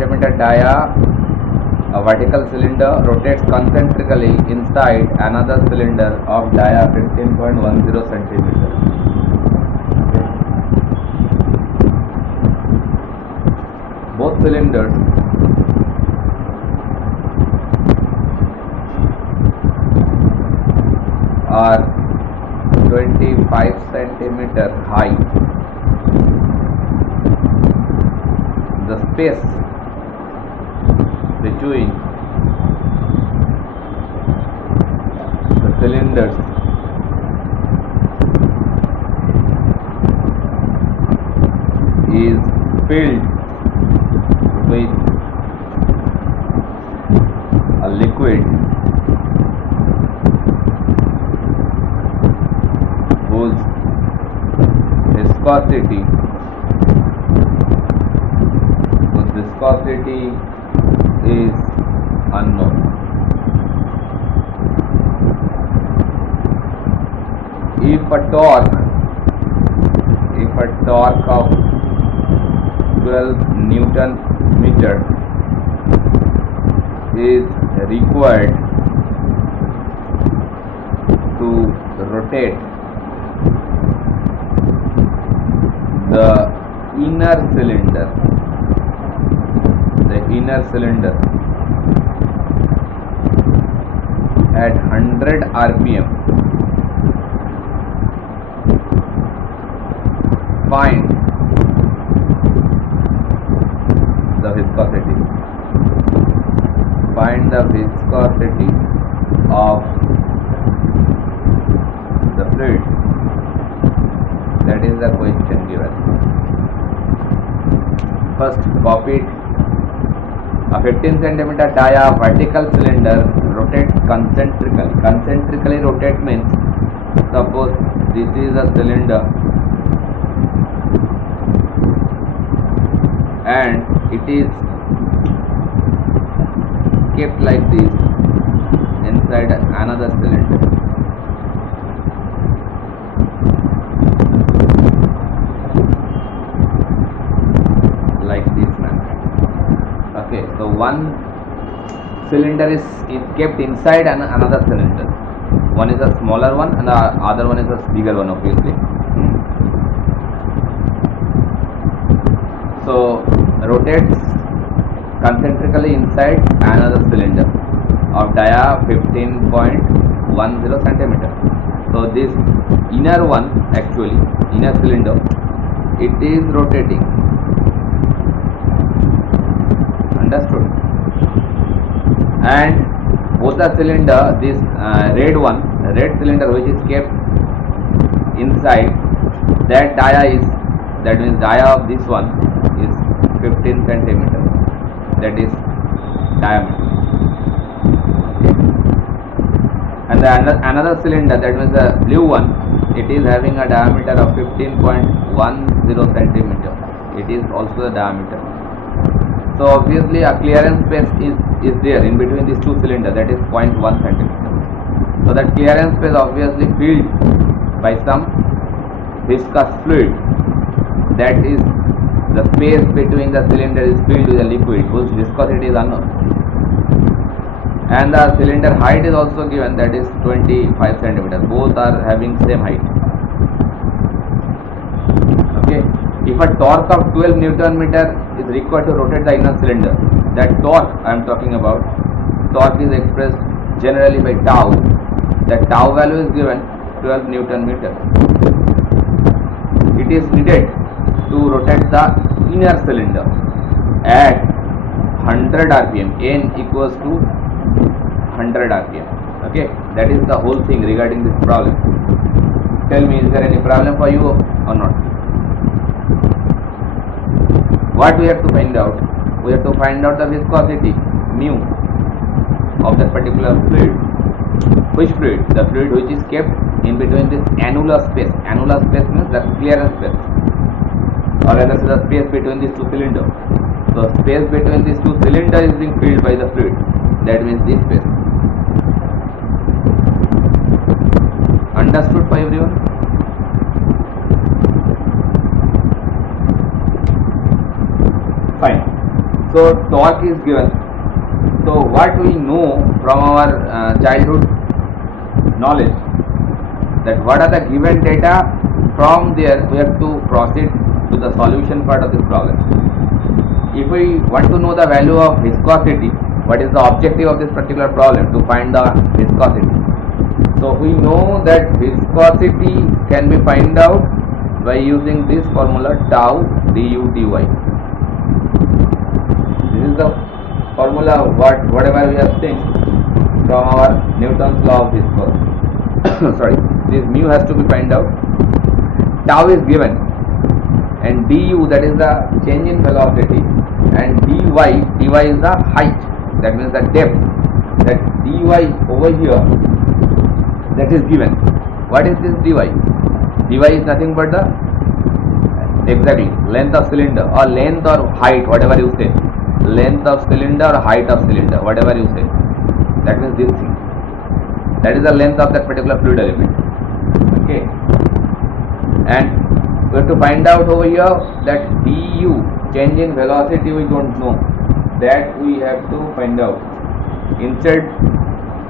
centimeter dia, a vertical cylinder rotates concentrically inside another cylinder of dia 15.10 centimeter. Both cylinders are 25 centimeter high. The space between the cylinders is filled with a liquid whose viscosity is unknown. If a torque of 12 Newton meter is required to rotate the inner cylinder at 100 rpm, find the viscosity of the fluid. That is the question given. First, copy it. A 15 centimeter dia vertical cylinder rotates concentrically. Concentrically rotate means, suppose this is a cylinder and it is kept like this inside another cylinder. Like this manner. Okay, so one cylinder is kept inside another cylinder. One is a smaller one and the other one is a bigger one, obviously. So rotates concentrically inside another cylinder of dia 15.10 centimeter. So this inner one, actually inner cylinder, it is rotating. Understood? And both the cylinder, this red cylinder which is kept inside, that means dia of this one is 15 centimeter, that is diameter. Okay. And the another cylinder, that means the blue one, it is having a diameter of 15.10 centimeter. It is also the diameter. So obviously a clearance space is there in between these two cylinders, that is 0.1 centimeter. So that clearance space obviously filled by some viscous fluid. That is, the space between the cylinder is filled with a liquid whose viscosity is unknown. And the cylinder height is also given, that is 25 centimeters. Both are having same height. Okay. If a torque of 12 Newton meter is required to rotate the inner cylinder, that torque I am talking about, torque is expressed generally by tau. That tau value is given 12 Newton meter. It is needed to rotate the inner cylinder at 100 rpm. N equals to 100 rpm. Okay, that is the whole thing regarding this problem. Tell me, is there any problem for you or not? What we have to find out? We have to find out the viscosity, mu, of that particular fluid. Which fluid? The fluid which is kept in between this annular space. Annular space means the clearance space, or rather the space between these two cylinders. So space between these two cylinders is being filled by the fluid. That means this space. Understood by everyone? Fine. So torque is given. So what we know from our childhood knowledge, that what are the given data, from there we have to proceed to the solution part of this problem. If we want to know the value of viscosity, what is the objective of this particular problem? To find the viscosity. So we know that viscosity can be find out by using this formula tau du dy. This is the formula whatever we have seen from our Newton's law of viscosity. Sorry, this mu has to be find out. Tau is given, and du, that is the change in velocity, and dy is the height, that means the depth. That dy over here, that is given. What is this dy? Dy is nothing but the exactly length of cylinder, or length or height, whatever you say, length of cylinder or height of cylinder, whatever you say, that means this thing, that is the length of that particular fluid element. Okay, and we have to find out over here that du, change in velocity, we don't know, that we have to find out. Instead,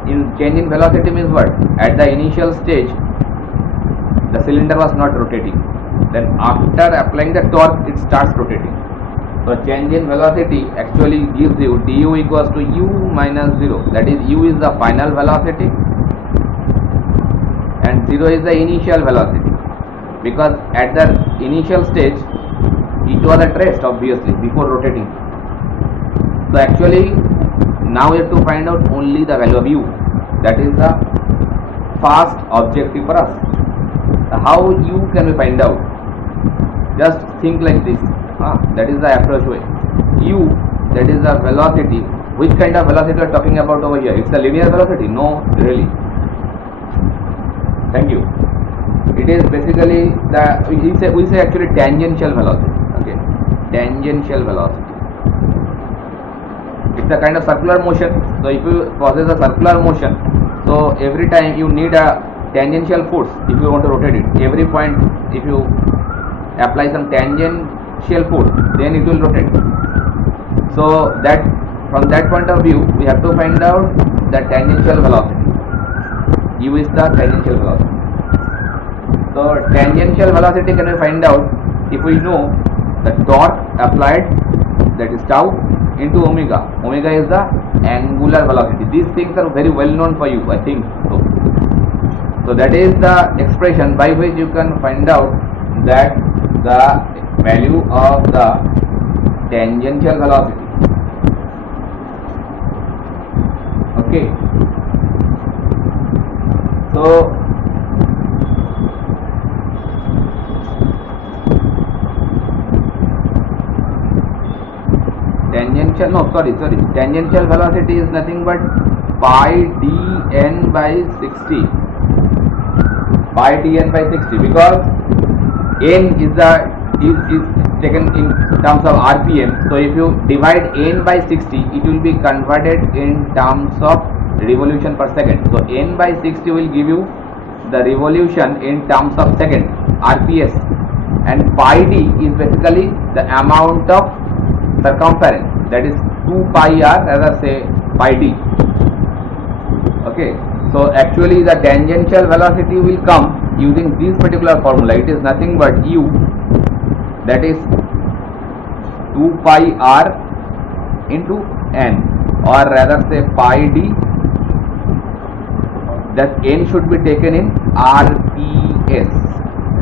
in change in velocity means what? At the initial stage the cylinder was not rotating, then after applying the torque it starts rotating. So change in velocity actually gives you du equals to u minus 0, that is u is the final velocity and 0 is the initial velocity, because at the initial stage it was at rest obviously before rotating. So actually now we have to find out only the value of u, that is the first objective for us. How u can we find out? Just think like this, that is the approach way. U, that is the velocity. Which kind of velocity we are talking about over here? It's the linear velocity? No, really. Thank you. It is basically the, we say actually tangential velocity. Okay, tangential velocity. It's a kind of circular motion. So if you possess a circular motion, so every time you need a tangential force if you want to rotate it. Every point, if you apply some tangential force, then it will rotate. So that from that point of view, we have to find out the tangential velocity. U is the tangential velocity. So tangential velocity can we find out if we know the torque applied, that is tau, into omega. Omega is the angular velocity. These things are very well known for you, I think so. So that is the expression by which you can find out that the value of the tangential velocity. Okay. So tangential velocity is nothing but pi dn by 60. Pi dn by 60, because n is taken in terms of rpm. So if you divide n by 60, it will be converted in terms of revolution per second. So n by 60 will give you the revolution in terms of second, rps, and pi d is basically the amount of circumference, that is 2 pi r, as I say pi d. Okay, so actually the tangential velocity will come using this particular formula. It is nothing but u, that is 2 pi r into n, or rather say pi d, that n should be taken in rps,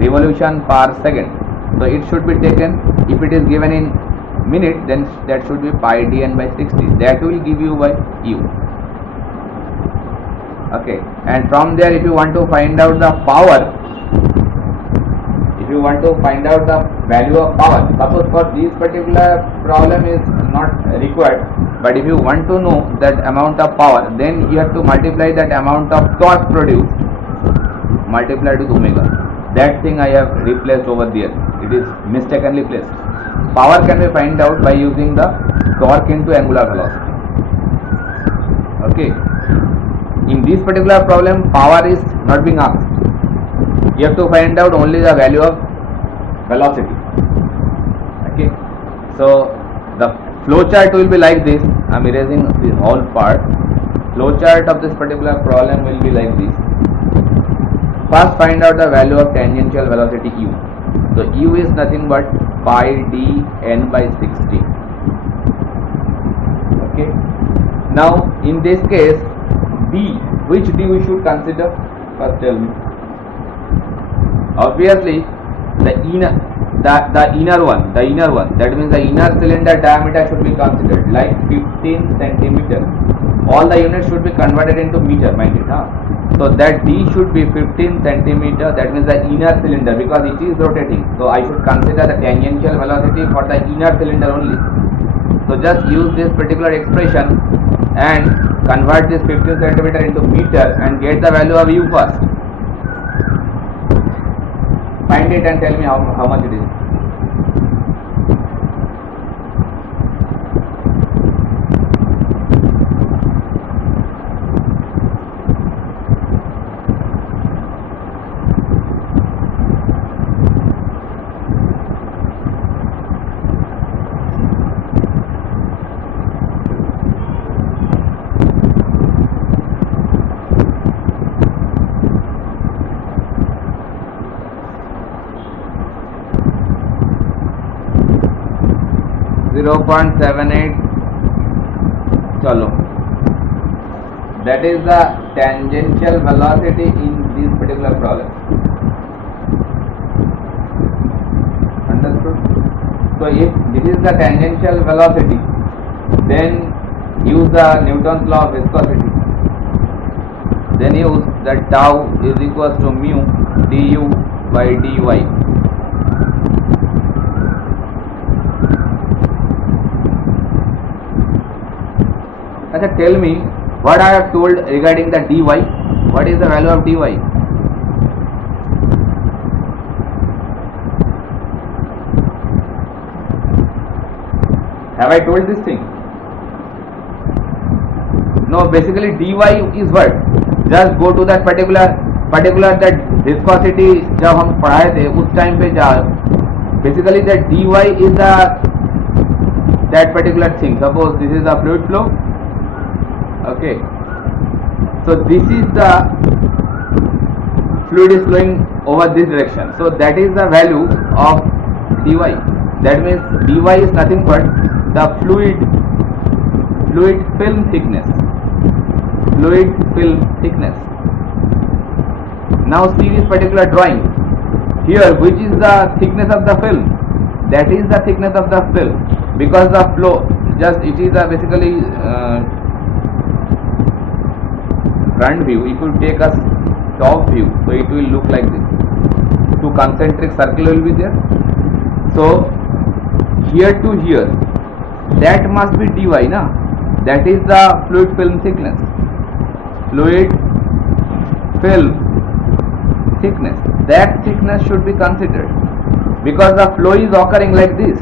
revolution per second. So it should be taken, if it is given in minute, then that should be pi dn by 60. That will give you by u. Okay, and from there, if you want to find out the power, if you want to find out the value of power, suppose for this particular problem is not required, but if you want to know that amount of power, then you have to multiply that amount of torque produced multiplied with omega. That thing I have replaced over there. It is mistakenly placed. Power can be find out by using the torque into angular velocity. Okay. In this particular problem, power is not being asked. You have to find out only the value of velocity. Okay. So the Flowchart will be like this. I am erasing this whole part. Flowchart of this particular problem will be like this. First find out the value of tangential velocity u. So u is nothing but pi d n by 60. Okay. Now in this case d, which d we should consider? First tell me. Obviously the inner one, that means the inner cylinder diameter should be considered like 15 centimeter. All the units should be converted into meter, mind it, huh? So that d should be 15 centimeter, that means the inner cylinder, because it is rotating. So I should consider the tangential velocity for the inner cylinder only. So just use this particular expression and convert this 15 centimeter into meter and get the value of u first. Find it and tell me how much it is. .78. Chalo. That is the tangential velocity in this particular problem. Understood? So if this is the tangential velocity, then use the Newton's law of viscosity. Then use that tau is equals to mu du by dy. Tell me what I have told regarding the dy. What is the value of dy? Have I told this thing? No, basically dy is what? Just go to that particular that viscosity जब हम पढ़ाए थे उस time पे जा. Basically that dy is that particular thing. Suppose this is the fluid flow. Okay, so this is the fluid is flowing over this direction, so that is the value of dy. That means dy is nothing but the fluid film thickness. Now see this particular drawing here, which is the thickness of the film? That is the thickness of the film, because the flow, just it is a basically front view. If you take a top view, so it will look like this. Two concentric circle will be there. So here to here, that must be dy, na? That is the fluid film thickness. That thickness should be considered, because the flow is occurring like this.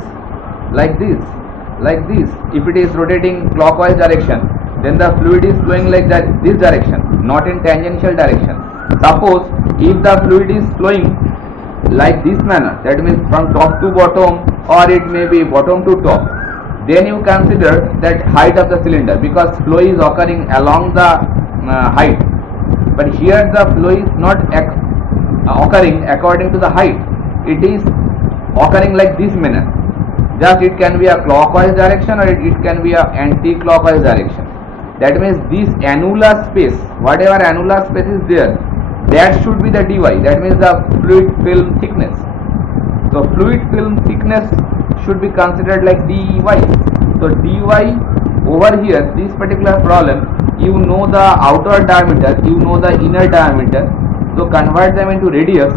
If it is rotating clockwise direction, then the fluid is flowing like that, this direction, not in tangential direction. Suppose if the fluid is flowing like this manner, that means from top to bottom, or it may be bottom to top, then you consider that height of the cylinder, because flow is occurring along the height. But here the flow is not occurring according to the height, it is occurring like this manner. Just it can be a clockwise direction or it can be a anti-clockwise direction. That means this annular space, whatever annular space is there, that should be the dy. That means the fluid film thickness. So fluid film thickness should be considered like dy. So dy over here, this particular problem, you know the outer diameter, you know the inner diameter. So convert them into radius.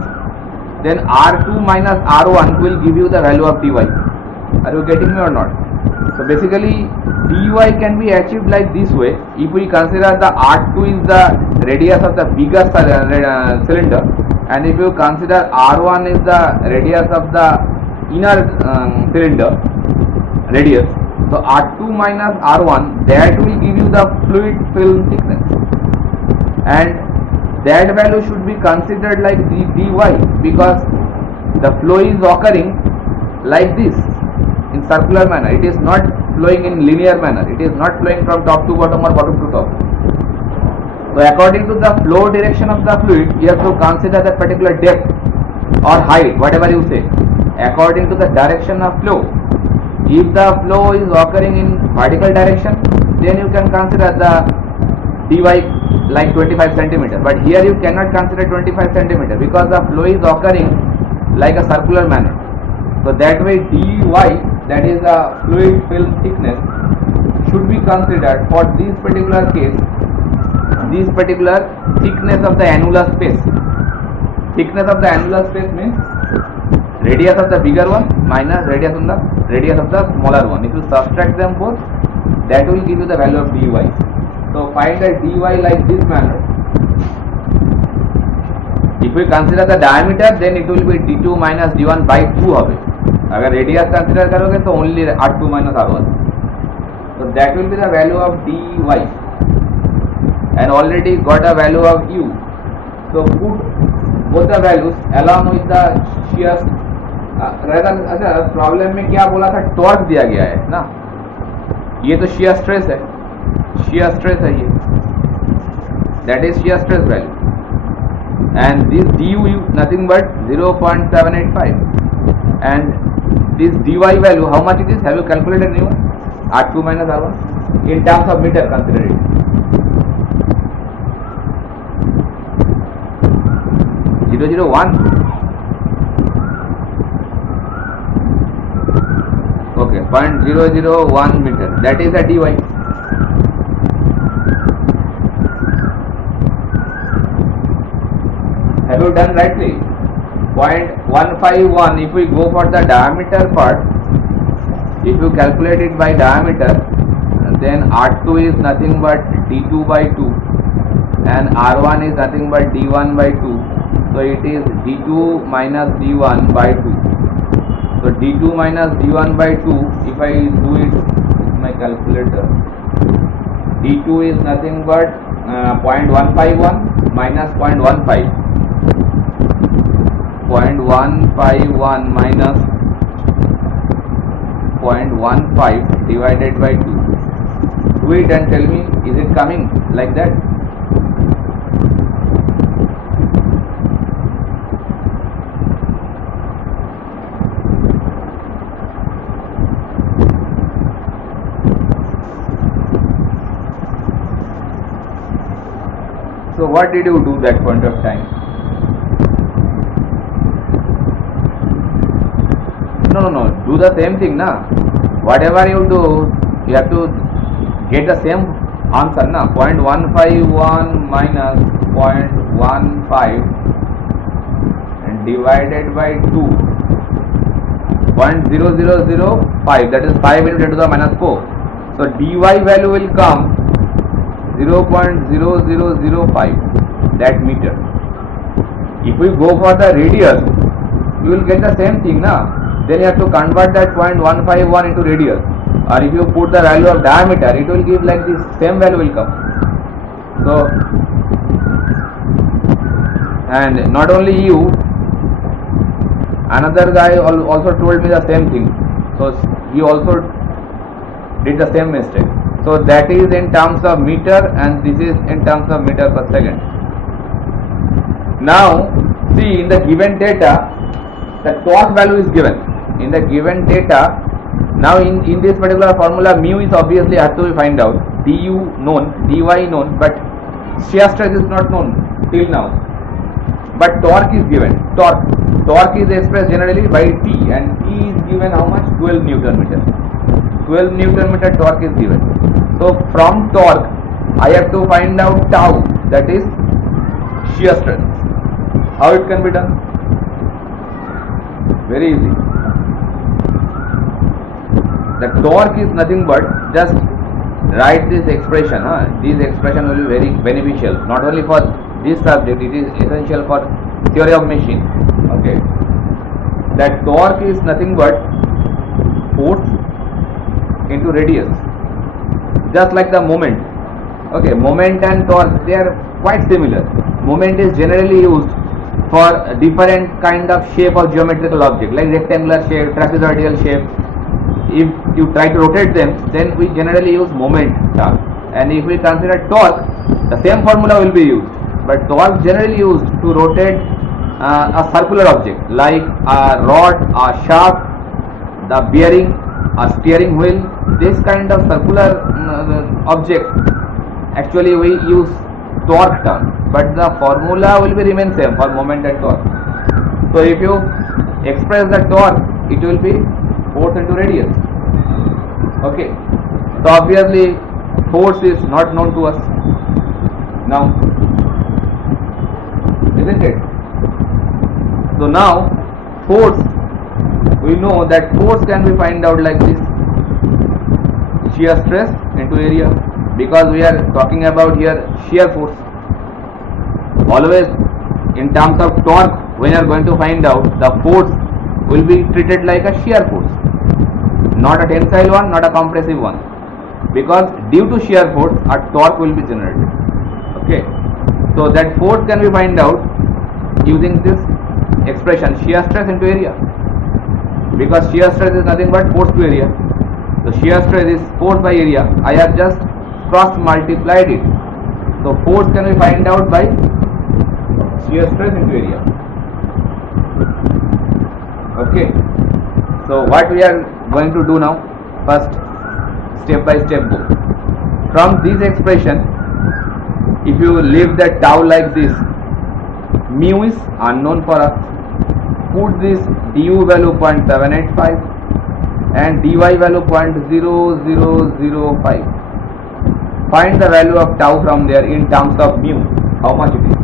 Then R2 minus R1 will give you the value of dy. Are you getting me or not? So basically dy can be achieved like this way. If we consider the R2 is the radius of the bigger cylinder, and if you consider R1 is the radius of the inner cylinder radius, so R2 minus R1, that will give you the fluid film thickness, and that value should be considered like dy, because the flow is occurring like this in circular manner. It is not flowing in linear manner. It is not flowing from top to bottom or bottom to top. So according to the flow direction of the fluid, you have to consider that particular depth or height, whatever you say, according to the direction of flow. If the flow is occurring in vertical direction, then you can consider the dy like 25 centimeter. But here you cannot consider 25 centimeter because the flow is occurring like a circular manner. So that way dy, that is the fluid film thickness, should be considered for this particular case, this particular thickness of the annular space. Thickness of the annular space means radius of the bigger one minus radius of the smaller one. If you subtract them both, that will give you the value of dy. So find a dy like this manner. If we consider the diameter, then it will be d2 minus d1 by 2 होगे. अगर radius consider करोगे तो only r2 minus r1. So that will be the value of dy, and already got a value of u. So put both the values along with the shear. अच्छा problem में क्या बोला था, torque दिया गया है ना, ये तो shear stress है, shear stress है ये, that is shear stress value, and this du nothing but 0.785, and this dy value how much it is, have you calculated new r2 minus r1 in terms of meter, consider it. Okay, 0.001 meter, that is a dy. Have you done rightly? 0.151, if we go for the diameter part, if you calculate it by diameter, then r2 is nothing but d2 by 2 and r1 is nothing but d1 by 2. So it is d2 minus d1 by 2. So d2 minus d1 by 2, if I do it with my calculator, d2 is nothing but 0.151 minus 0.15, 0.151 minus 0.15 divided by 2. Do it and tell me, is it coming like that? So what did you do that point of time? No, do the same thing na. Whatever you do, you have to get the same answer na. 0.151 minus 0.15 and divided by 2. 0.0005, that is 5 into 10 to the minus 4. So dy value will come 0.0005, that meter. If we go for the radius, you will get the same thing na. Then you have to convert that 0.151 into radius, or if you put the value of diameter, it will give like this, same value will come. So, and not only you, another guy also told me the same thing, so he also did the same mistake. So that is in terms of meter and this is in terms of meter per second. Now see, in the given data the torque value is given. In the given data, now in this particular formula, mu is obviously has to be find out, du known, dy known, but shear stress is not known till now. But torque is given. Torque is expressed generally by T, and T is given how much? 12 Newton meter. 12 Newton meter torque is given. So from torque, I have to find out tau, that is shear stress. How it can be done? Very easy. The torque is nothing but, just write this expression. This expression will be very beneficial, not only for this subject, it is essential for theory of machine. Okay. That torque is nothing but force into radius, just like the moment. Okay, moment and torque, they are quite similar. Moment is generally used for different kind of shape of geometrical object, like rectangular shape, trapezoidal shape, if you try to rotate them, then we generally use moment term. And if we consider torque, the same formula will be used, but torque generally used to rotate a circular object like a rod, a shaft, the bearing, a steering wheel. This kind of circular objects actually we use torque term, but the formula will be remain same for moment and torque. So if you express the torque, it will be force into radius. Okay, so obviously force is not known to us now, isn't it? So now force, we know that force can be find out like this: shear stress into area, because we are talking about here shear force. Always in terms of torque, when you are going to find out, the force will be treated like a shear force, not a tensile one, not a compressive one, because due to shear force a torque will be generated. Okay, so that force can be find out using this expression shear stress into area, because shear stress is nothing but force to area. So shear stress is force by area. I have just cross multiplied it. So force can be find out by shear stress into area. Okay, so what we are going to do now, first step by step go. From this expression, if you leave the tau like this, mu is unknown for us. Put this du value 0.785 and dy value 0.0005. Find the value of tau from there in terms of mu, how much it is.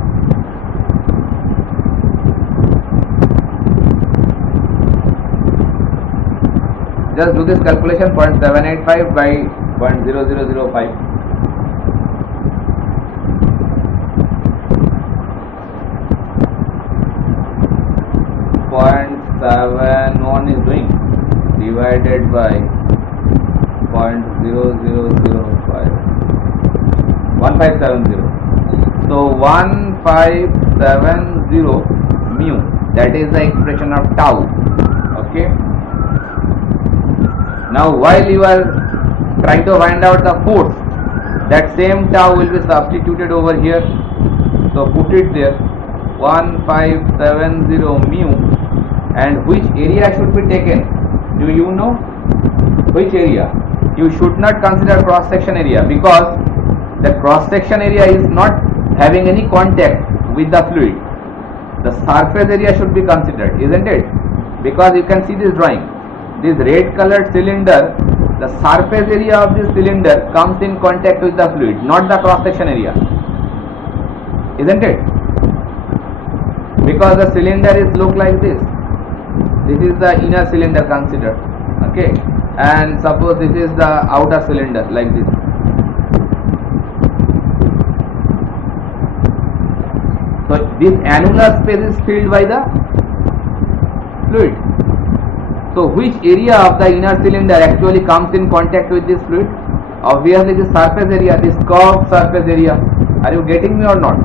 Just do this calculation: 0.785 by 0.0005. 0.71 is doing divided by 0.0005, 1570. So 1570 mu, that is the expression of tau. Okay, now while you are trying to find out the force, that same tau will be substituted over here. So put it there, 1570 mu, and which area should be taken? Do you know which area? You should not consider cross section area, because the cross section area is not having any contact with the fluid. The surface area should be considered, isn't it? Because you can see this drawing, this red colored cylinder, the surface area of this cylinder comes in contact with the fluid, not the cross section area, isn't it? Because the cylinder is look like this. This is the inner cylinder considered. Okay, and suppose this is the outer cylinder like this. So this annular space is filled by the fluid. So which area of the inner cylinder actually comes in contact with this fluid? Obviously the surface area, this curved surface area. Are you getting me or not?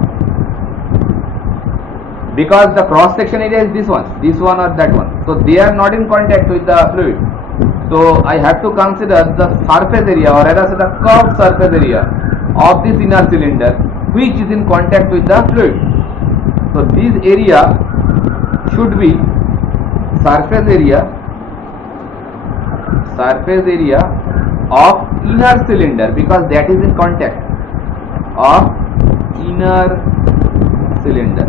Because the cross section area is this one or that one. So they are not in contact with the fluid. So I have to consider the surface area, or rather the curved surface area of this inner cylinder which is in contact with the fluid. So this area should be surface area of inner cylinder, because that is in contact of inner cylinder.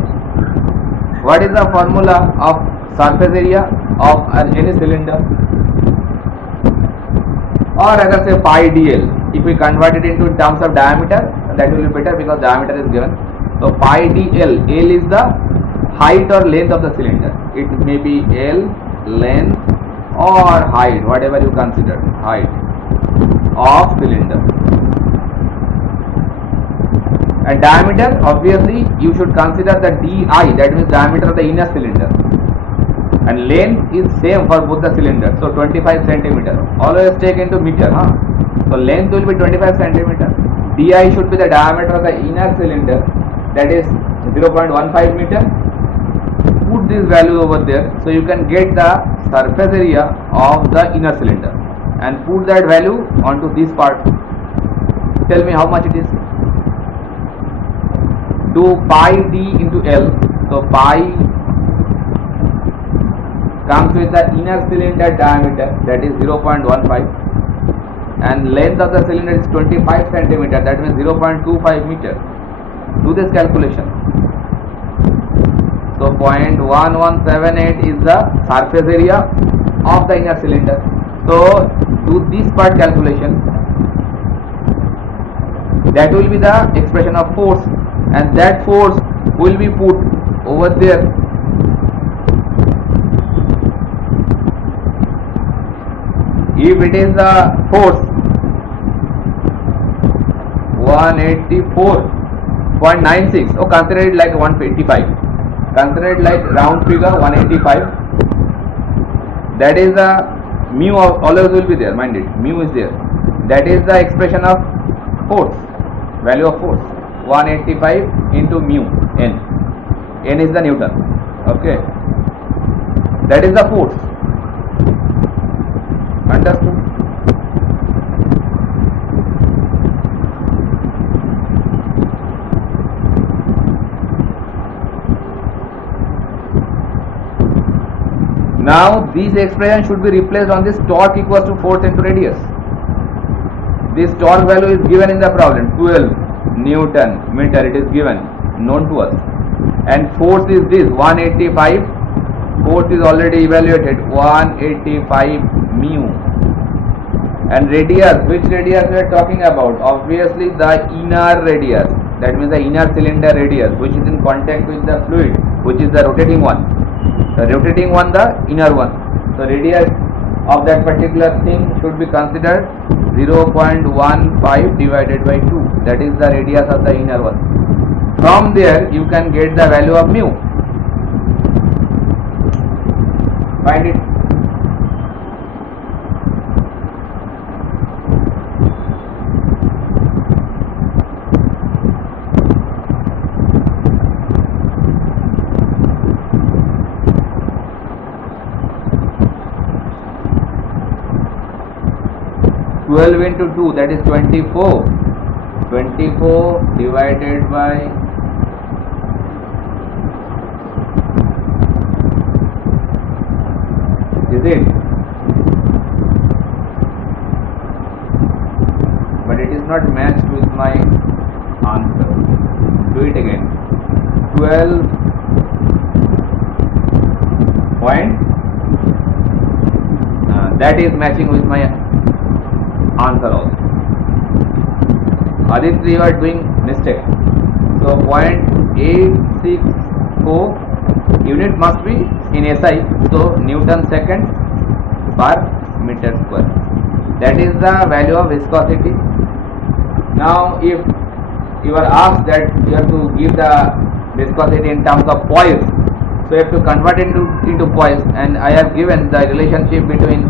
What is the formula of surface area of any cylinder? Or rather say pi dl. If we convert it into terms of diameter, that will be better, because diameter is given. So pi dl, L is the height or length of the cylinder. It may be L, length, or height, whatever you consider, height of cylinder. And diameter, obviously you should consider the di, that means diameter of the inner cylinder, and length is same for both the cylinders. So 25 centimeter, always take into meter. So length will be 25 centimeter. Di should be the diameter of the inner cylinder, that is 0.15 meter. Put this value over there, so you can get the surface area of the inner cylinder. and put that value onto this part. Tell me how much it is. Do pi d into L. So pi comes with the inner cylinder diameter, that is 0.15, and length of the cylinder is 25 centimeter, that means 0.25 meter. Do this calculation. So 0.1178 is the surface area of the inner cylinder. So do this part calculation. That will be the expression of force, and that force will be put over there. If it is the force 184.96, oh, consider it like 185. Consider it like round figure 185. That is the mu, always will be there, mind it, mu is there. That is the expression of force, value of force, 185 into mu, n is the Newton. Okay, that is the force. Understood? Now this expression should be replaced on this torque equals to force into radius. This torque value is given in the problem, 12 Newton meter, it is given, known to us, and force is this 185. Force is already evaluated, 185 mu, and radius, which radius we are talking about? Obviously the inner radius, that means the inner cylinder radius, which is in contact with the fluid, which is the rotating one. The rotating one, the inner one. So radius of that particular thing should be considered 0.15 divided by 2. That is the radius of the inner one. From there you can get the value of mu. Find it. Twelve into 2, that is 24. 24 divided by 2. Is it? But it is not matched with my answer. Do it again. 12 point. That is matching with my answer also. Aditya, you are doing mistake. So 0.864 unit must be in SI. So Newton second per meter square. That is the value of viscosity. Now if you are asked that you have to give the viscosity in terms of poise, so you have to convert it into poise, and I have given the relationship between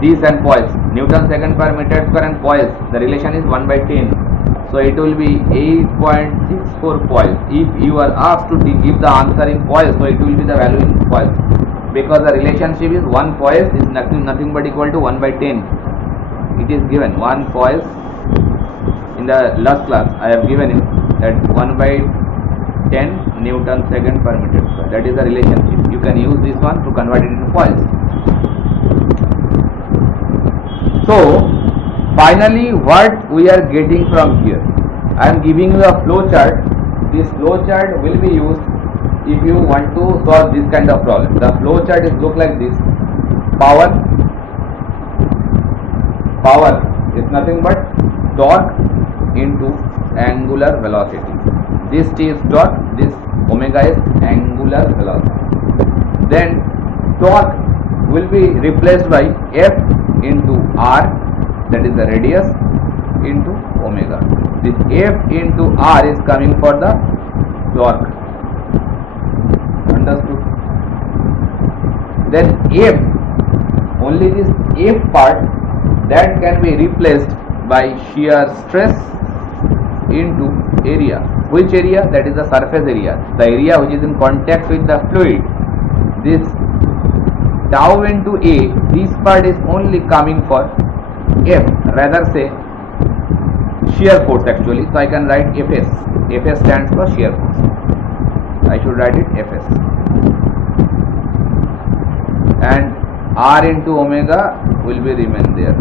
this and poise, Newton second per meter square and poise. The relation is 1/10. So it will be 8.64 poise. If you are asked to give the answer in poise, so it will be the value in poise, because the relationship is 1 poise is nothing but equal to 1/10. It is given 1 poise. In the last class I have given you that 1/10 Newton second per meter square. That is the relationship. You can use this one to convert it into poise. So finally what we are getting from here, I am giving you a flow chart. This flow chart will be used if you want to solve this kind of problem. The flow chart is look like this. Power is nothing but torque into angular velocity. This T is torque, this omega is angular velocity. Then torque will be replaced by F into R, that is the radius, into omega. This F into R is coming for the torque. Understood? Then F, only this F part, that can be replaced by shear stress into area. Which area? That is the surface area, the area which is in contact with the fluid. This tau into A, this part is only coming for F, rather say shear force actually. So I can write Fs. Fs stands for shear force. I should write it Fs. And R into omega will be remain there.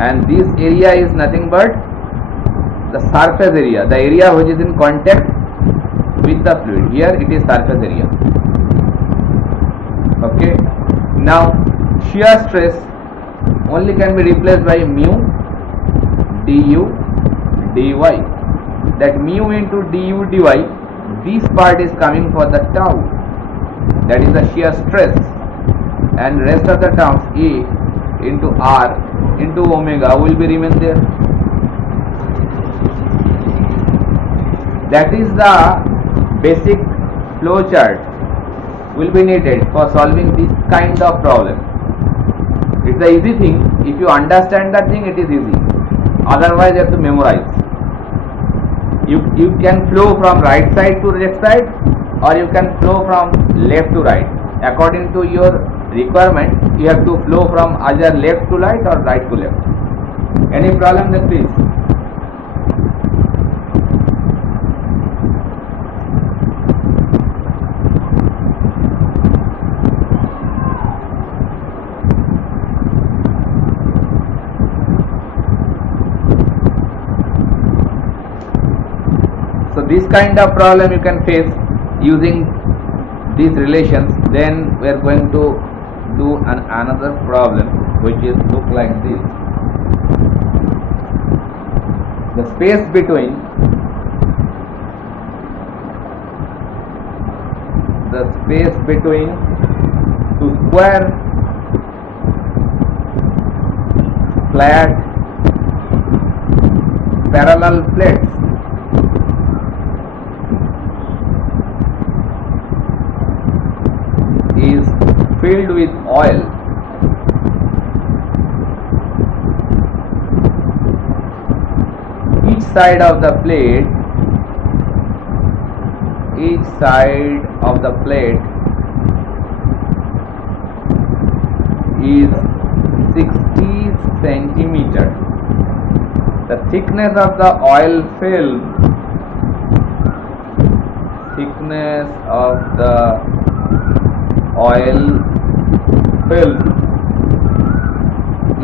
And this area is nothing but the surface area, the area which is in contact with the fluid. Here it is surface area. Okay. Now shear stress only can be replaced by mu du dy. That mu into du dy, this part is coming for the tau, that is the shear stress, and rest of the terms A into R into omega will be remain there. That is the basic flow chart will be needed for solving this kind of problem. It's the easy thing. If you understand that thing, it is easy. Otherwise you have to memorize. You can flow from right side to left side, or you can flow from left to right. According to your requirement, you have to flow from either left to right or right to left. Any problem, then please. So this kind of problem you can face using these relations. Then we are going to do another problem which is look like this. The space between two square flat parallel plates is filled with oil. Each side of the plate is 60 centimeter. The thickness of the oil film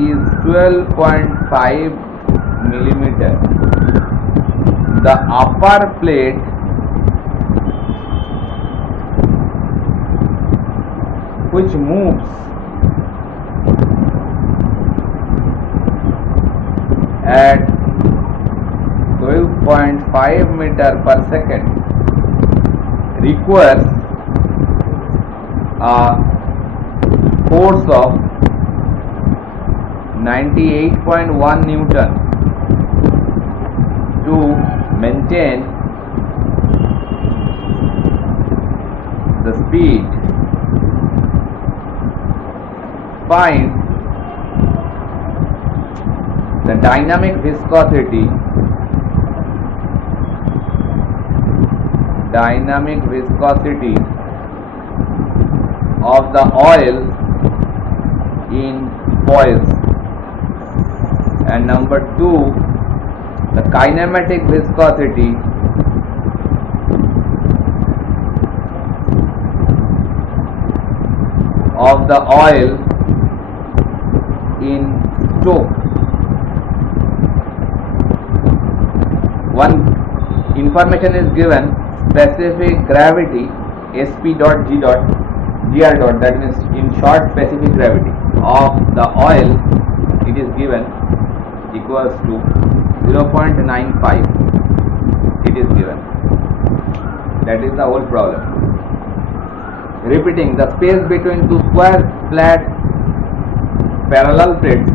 is 12.5 millimeter. The upper plate which moves at 12.5 meter per second requires a force of 98.1 Newton to maintain the speed. Find the dynamic viscosity of the oil in boils. And number 2, the kinematic viscosity of the oil in stoke. One information is given, specific gravity sp dot g dot gr dot, that means in short specific gravity of the oil, it is given equals to 0.95. it is given. That is the whole problem. Repeating, the space between two square flat parallel plates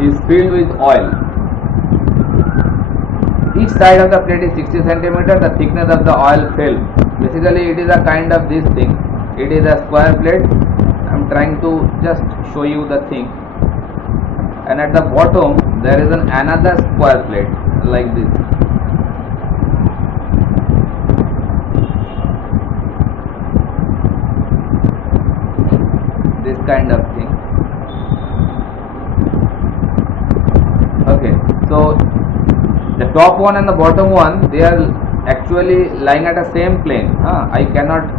is filled with oil. Each side of the plate is 60 centimeter. The thickness of the oil film. Basically, it is a kind of this thing. It is a square plate. I am trying to just show you the thing. And at the bottom there is another square plate like this. kind of thing. Okay, so the top one and the bottom one, they are actually lying at the same plane. I cannot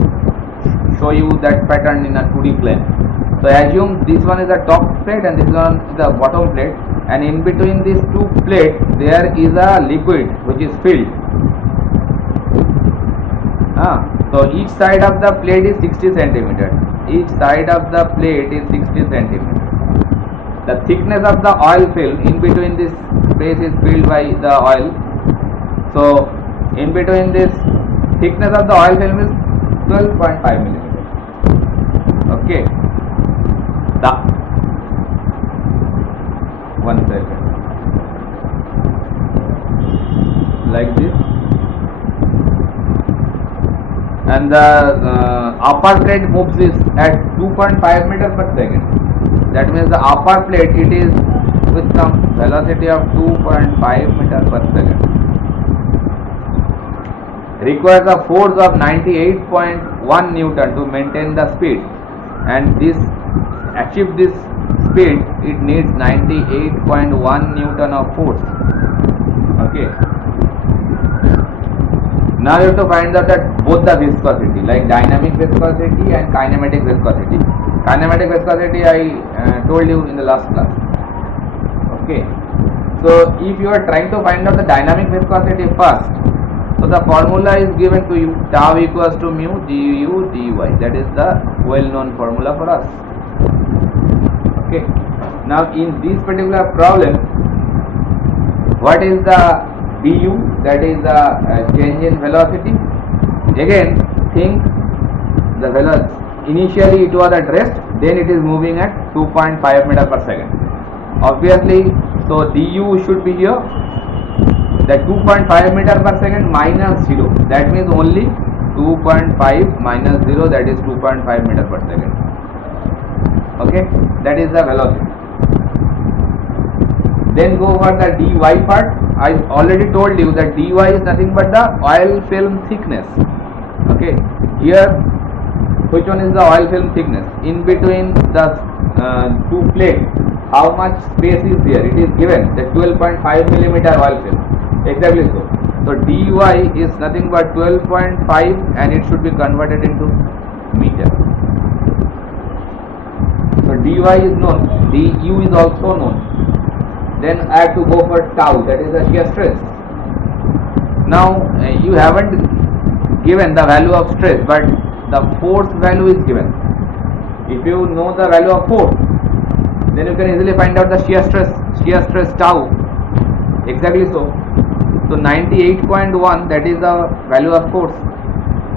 show you that pattern in a 2D plane. So assume this one is the top plate and this one is the bottom plate, and in between these two plates there is a liquid which is filled. So each side of the plate is 60 centimeter. Each side of the plate is 60 centimeter. The thickness of the oil film in between this space is filled by the oil. So in between this thickness of the oil film is 12.5 millimeter. Okay. One second. Like this. And the upper plate moves this at 2.5 meter per second. That means the upper plate, it is with some velocity of 2.5 meter per second. Requires a force of 98.1 Newton to maintain the speed, and this achieve this speed, it needs 98.1 Newton of force. Okay. Now you have to find out that both the viscosity, like dynamic viscosity and kinematic viscosity. Kinematic viscosity I told you in the last class. Okay. So if you are trying to find out the dynamic viscosity first, so the formula is given to you, tau equals to mu du dy. That is the well-known formula for us. Okay. Now in this particular problem, what is the du? That is the change in velocity. Again, think the velocity. Initially it was at rest, then it is moving at 2.5 meter per second. Obviously, so du should be here. The 2.5 meter per second minus 0. That means only 2.5 minus 0, that is 2.5 meter per second. Okay, that is the velocity. Then go for the dy part. I already told you that dy is nothing but the oil film thickness. Okay, here which one is the oil film thickness? In between the two plates, how much space is there? It is given the 12.5 millimeter oil film. Exactly so. So dy is nothing but 12.5 and it should be converted into meter. So dy is known, du is also known. Then I have to go for tau, that is the shear stress. Now you haven't given the value of stress, but the force value is given. If you know the value of force, then you can easily find out the shear stress tau. Exactly so. So 98.1, that is the value of force.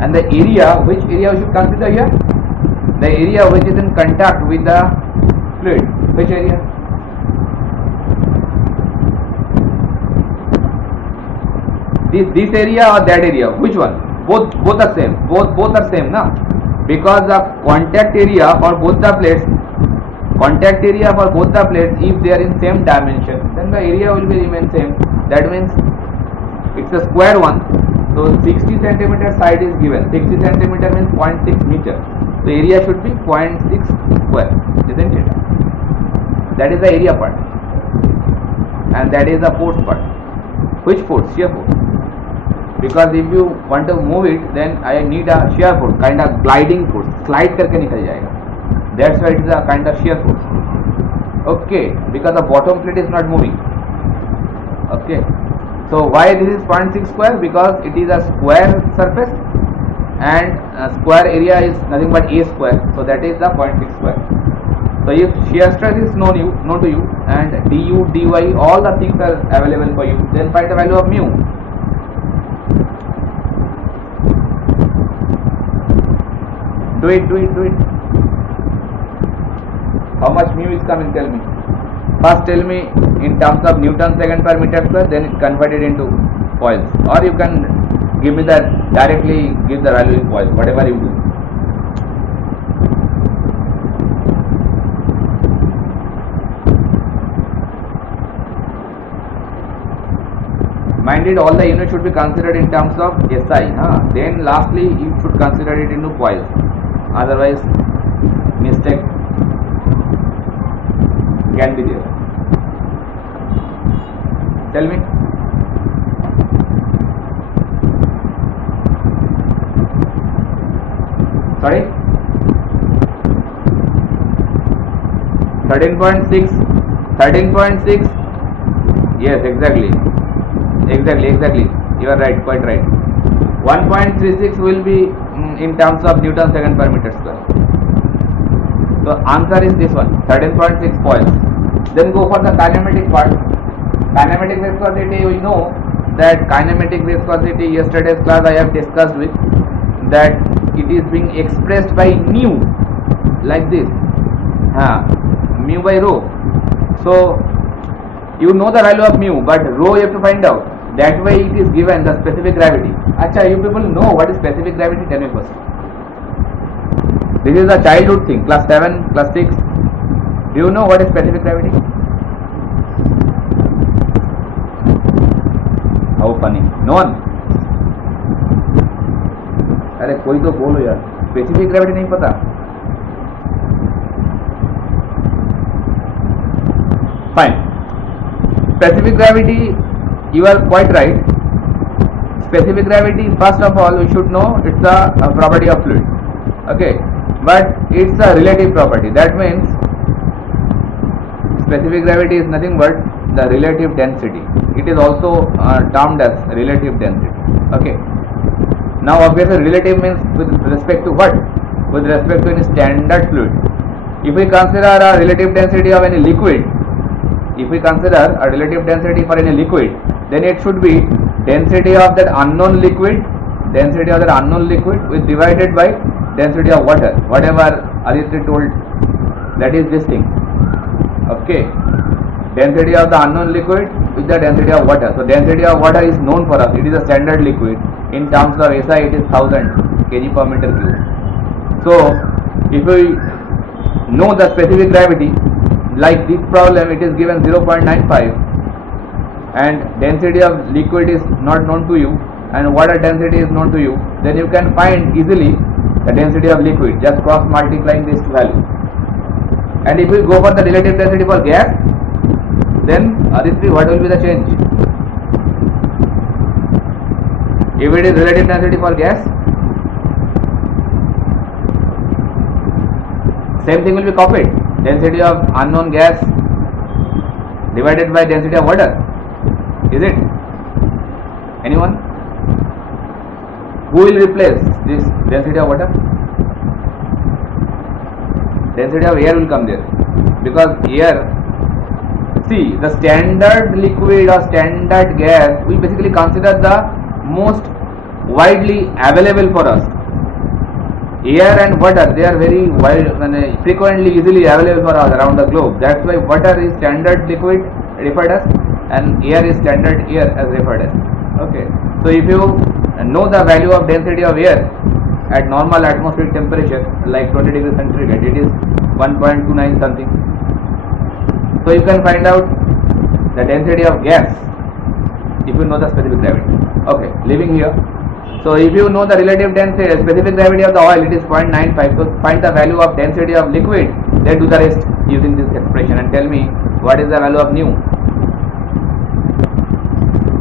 And the area, which area we should consider here? The area which is in contact with the fluid. Which area? This area or that area? Which one? Both are same. Both are same, na? Because the contact area for both the plates, if they are in same dimension, then the area will be remain same. That means it's a square one. So 60 centimeter side is given. 60 centimeter means 0.6 meter. So area should be 0.6 square, isn't it? That is the area part, and that is the force part. Which force? Shear force. Because if you want to move it, then I need a shear force, kind of gliding force. Slide करके निकल जाएगा. That's why it is a kind of shear force. Okay, because the bottom plate is not moving. Okay. So why this is 0.6 square? Because it is a square surface and square area is nothing but a square. So that is the 0.6 square. So if shear stress is known to you and du, dy, all the things are available for you, then find the value of mu. Do it. How much mu is coming? Tell me. First tell me in terms of Newton second per meter square, then convert it into points. Or you can give me that directly, give the value in points, whatever you do. Mind it, all the units should be considered in terms of SI. Then lastly, you should consider it into points. Otherwise, mistake can be there. Tell me. Sorry? 13.6. 13.6. Yes, exactly. You are right, quite right. 1.36 will be in terms of Newton second per meter square. So answer is this one, 13.6 points. Then go for the kinematic part. Kinematic viscosity, we know that kinematic viscosity, yesterday's class I have discussed with, that it is being expressed by mu, like this, mu by rho. So you know the value of mu, but rho you have to find out. That way it is given the specific gravity. Acha, you people know what is specific gravity? Tell me first. This is a childhood thing, class 7, class 6. Do you know what is specific gravity? How funny. No one? अरे कोई तो बोलो यार, specific gravity नहीं पता? Fine. Specific gravity, you are quite right. Specific gravity, first of all, we should know it's a property of fluid. Okay, but it's a relative property. That means specific gravity is nothing but the relative density. It is also termed as relative density. Okay. Now obviously relative means with respect to what? With respect to any standard fluid. If we consider a relative density of any liquid, then it should be density of that unknown liquid with divided by density of water. Whatever Aditya told, that is this thing. Okay. Density of the unknown liquid with the density of water. So density of water is known for us. It is a standard liquid. In terms of SI, it is 1000 kg per meter cube. So if we know the specific gravity, like this problem, it is given 0.95 and density of liquid is not known to you and water density is known to you, then you can find easily the density of liquid just cross multiplying this value. And if we go for the relative density for gas, then Aditya, what will be the change? If it is relative density for gas, same thing will be copied. Density of unknown gas divided by density of water. Is it? Anyone? Who will replace this density of water? Density of air will come there. Because air, see, the standard liquid or standard gas, we basically consider the most widely available for us. Air and water, they are very frequently, easily available for us around the globe. That's why water is standard liquid referred as and air is standard air as referred as. Okay. So if you know the value of density of air at normal atmospheric temperature like 20 degrees centigrade, it is 1.29 something. So you can find out the density of gas if you know the specific gravity. Okay, leaving here. So if you know the relative density, specific gravity of the oil, it is 0.95. So find the value of density of liquid, then do the rest using this expression and tell me what is the value of nu.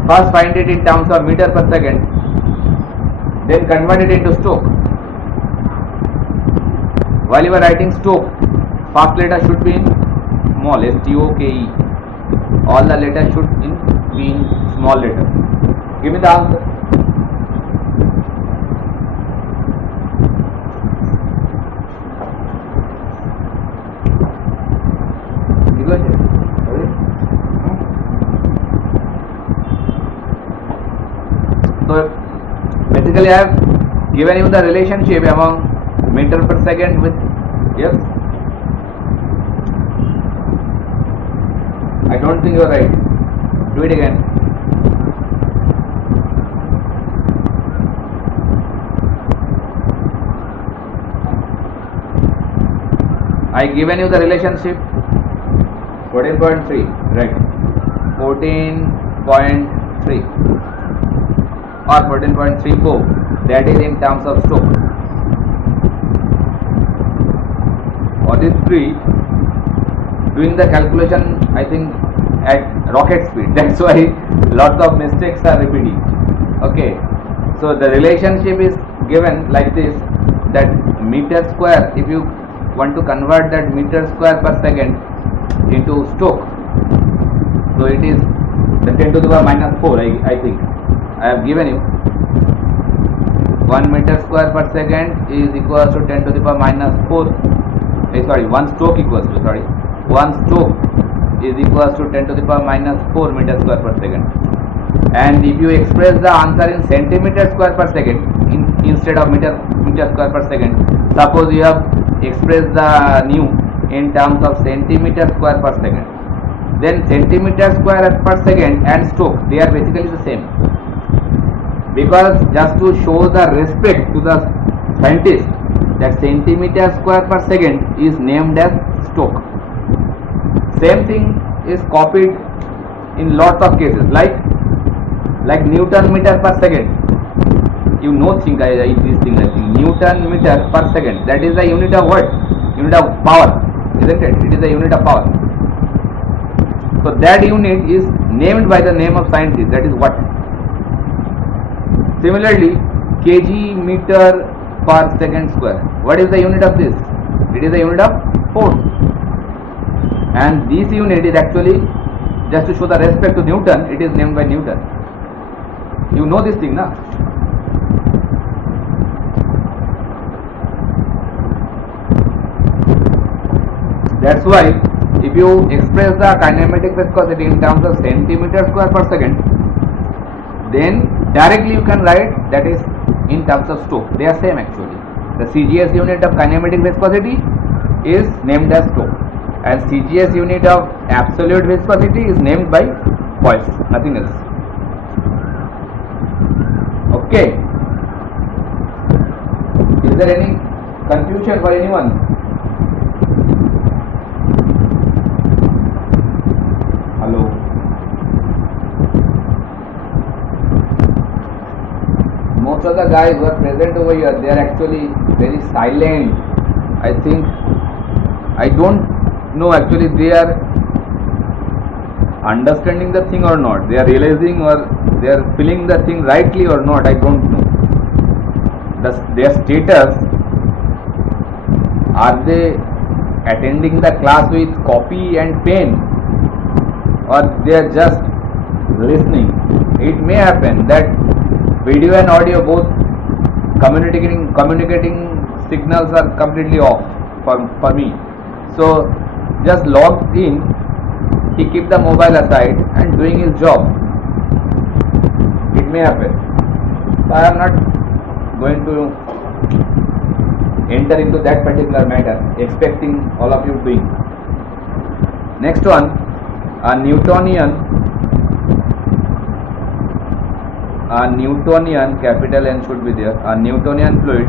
First find it in terms of meter per second, then convert it into Stoke. While you are writing Stoke, first letter should be in small, S-T-O-K-E. All the letters should be in small letter. Give me the answer. So basically I have given you the relationship among meter per second with, yes? I don't think you are right. Do it again. I given you the relationship 14.3, right? 14.3 or 14.34, that is in terms of Stoke. What is 3? doing the calculation, I think, at rocket speed. That's why lots of mistakes are repeating. Okay, so the relationship is given like this, that meter square, if you want to convert that meter square per second into stroke, so it is the 10 to the power minus 4. I think I have given you 1 meter square per second is equals to 10 to the power minus 4. Sorry, 1 stroke equals to, 1 stroke is equals to 10 to the power minus 4 meter square per second. And if you express the answer in centimeter square per second instead of meter square per second, suppose you have expressed the nu in terms of centimeter square per second, then centimeter square per second and stroke, they are basically the same, because just to show the respect to the scientist, that centimeter square per second is named as stroke. Same thing is copied in lots of cases, like Newton meter per second. You know this thing, I think Newton meter per second, that is the unit of what? Unit of power, isn't it? It is the unit of power. So that unit is named by the name of scientist, that is what. Similarly, kg meter per second square, what is the unit of this? It is the unit of force. And this unit is actually, just to show the respect to Newton, it is named by Newton. You know this thing, na? That's why if you express the kinematic viscosity in terms of centimeter square per second, then directly you can write that is in terms of stroke. They are same actually. The CGS unit of kinematic viscosity is named as stroke, and CGS unit of absolute viscosity is named by Poisson, nothing else. Okay. Is there any confusion for anyone? Hello. Most of the guys who are present over here, they are actually very silent. I think, I don't know actually they are understanding the thing or not, they are realizing or they are feeling the thing rightly or not, I don't know. Their status, are they attending the class with copy and pen, or they are just listening? It may happen that video and audio both communicating signals are completely off for me. So just logged in, he keep the mobile aside and doing his job. It may happen. So I am not going to enter into that particular matter, expecting all of you doing. Next one, a Newtonian, capital N should be there, a Newtonian fluid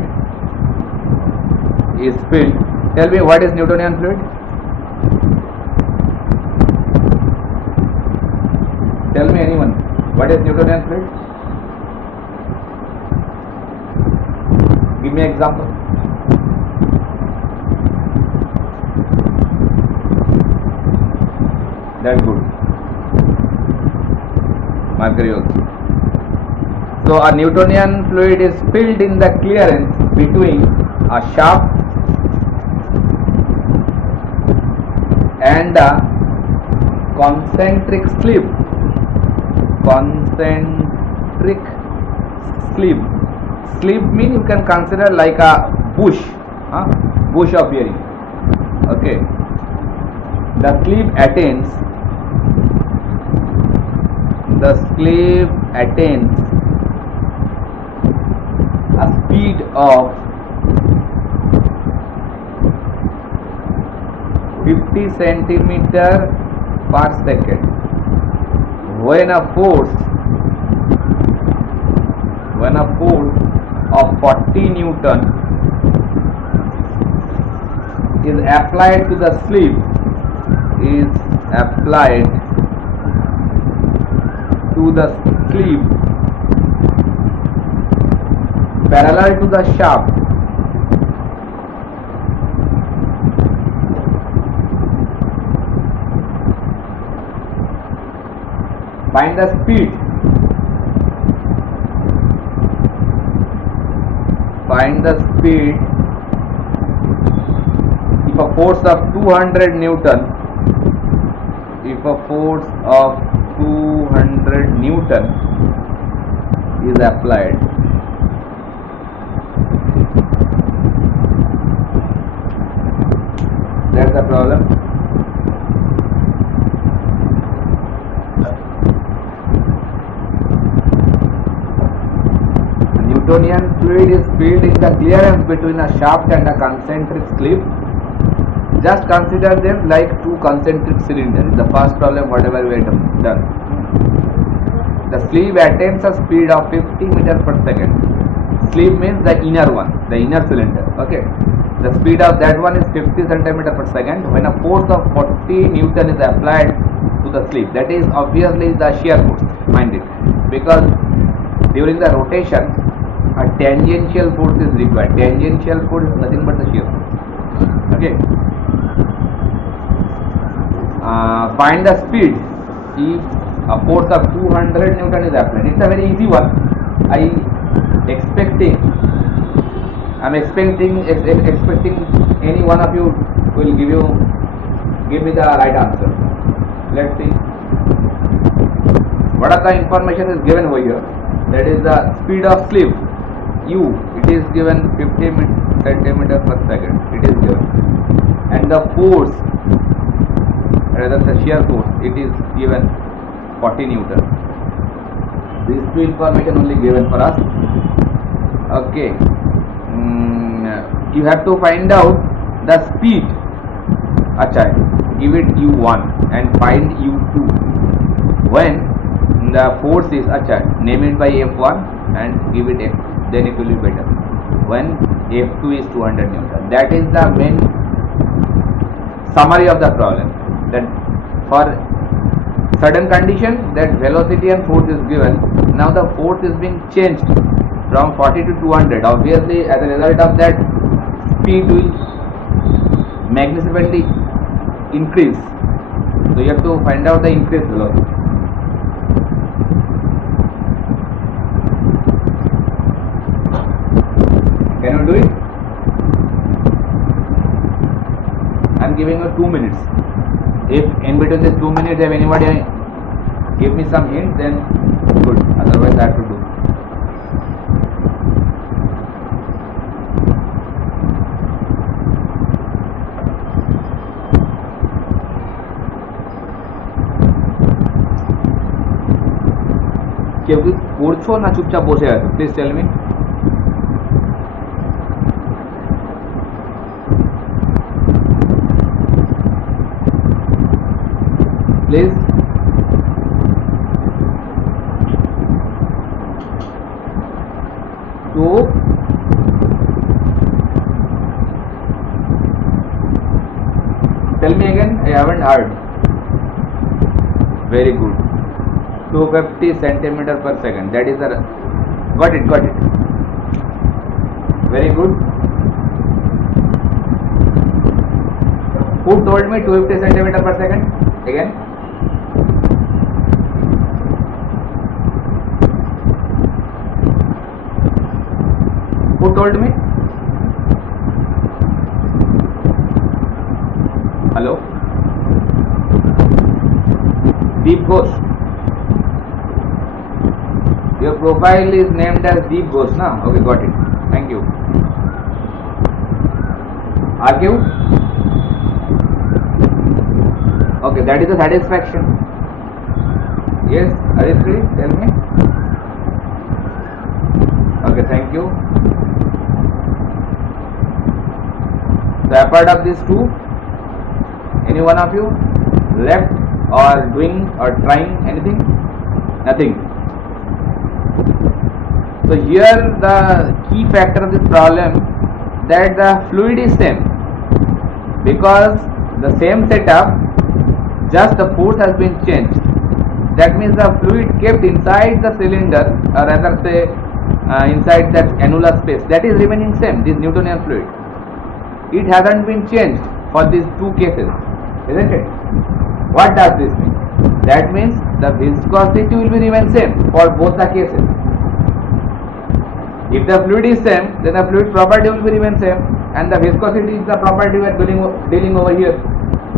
is filled. Tell me, what is Newtonian fluid? Tell me anyone, what is Newtonian fluid? Give me an example. That's good. Mercury also. So a Newtonian fluid is filled in the clearance between a shaft and a concentric sleeve. Concentric sleeve. Sleeve means you can consider like a bush, bush of bearing. Okay. The sleeve attains a speed of 50 centimeter per second when a force of 40 Newton is applied to the sleeve, parallel to the shaft. Find the speed. Find the speed if a force of 200 Newton. If a force of 200 Newton is applied. That's the problem. Newtonian fluid is filled in the clearance between a shaft and a concentric sleeve. Just consider them like two concentric cylinders. The first problem, whatever we have done. The sleeve attains a speed of 50 meters per second. Sleeve means the inner one, the inner cylinder. Okay. The speed of that one is 50 centimeter per second. When a force of 40 Newton is applied to the sleeve, that is obviously the shear force. Mind it, because during the rotation, a tangential force is required. Tangential force is nothing but the shear force. Okay. Find the speed if a force of 200 Newton is applied. It's a very easy one. I'm expecting any one of you will give me the right answer. Let's see. What are the information is given over here? That is the speed of sleeve U. It is given 50 centimeter per second. It is given, and the force, rather the shear force, it is given 40 Newton. These two information only given for us. Okay. You have to find out the speed. Acha, give it U1 and find U2. When the force is, name it by F1 and give it F, then it will be better. When F2 is 200 Newton. That is the main summary of the problem. That for certain condition, that velocity and force is given. Now the force is being changed from 40 to 200. Obviously, as a result of that, speed will magnificently increase. So you have to find out the increased velocity. Can you do it? I am giving you 2 minutes. If in between these 2 minutes, if anybody give me some hint, then good. Otherwise, I have to do. কেউ কি পড়ছো না চুপচাপ বসে আছো? Please tell me. Please. তো tell me again, I haven't heard. Very good. 250 centimeter per second. That is the got it. Very good. Who told me 250 centimeter per second? Again. Who told me? Hello? Deep Ghosh. Your profile is named as Deep Ghosh, na? Okay, got it. Thank you. Argue? Okay, that is a satisfaction. Yes, Aditri, tell me. Okay, thank you. So apart of these two, any one of you left or doing or trying anything? Nothing. So here the key factor of this problem, that the fluid is same, because the same setup, just the force has been changed. That means the fluid kept inside the cylinder, or rather say inside that annular space, that is remaining same, this Newtonian fluid. It hasn't been changed for these two cases, isn't it? What does this mean? That means the viscosity will be remain same for both the cases. If the fluid is same, then the fluid property will be remain same, and the viscosity is the property we are dealing over here.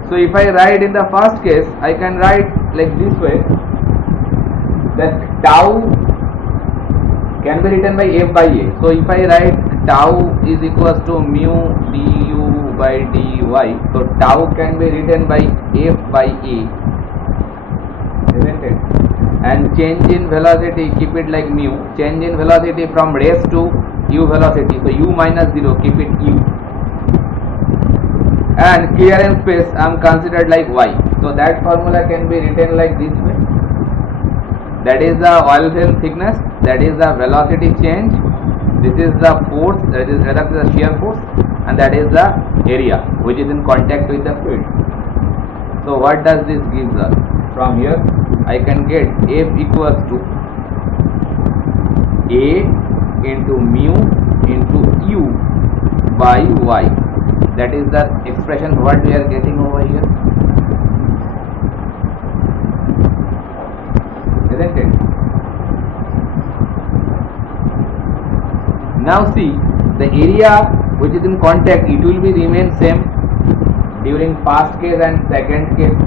So if I write in the first case, I can write like this way, that tau can be written by F by A. So if I write tau is equals to mu du by dy, so tau can be written by F by A, isn't it? And change in velocity, keep it like mu. Change in velocity from rest to u velocity, so u minus 0, keep it u. And clearance space I am considered like y. So that formula can be written like this way. That is the oil film thickness, that is the velocity change, this is the force, that is the shear force, and that is the area which is in contact with the fluid. So what does this give us? From here I can get F equals to A into mu into u by y. That is the expression what we are getting over here, isn't it? Now see, the area which is in contact, it will be remain same during first case and second case.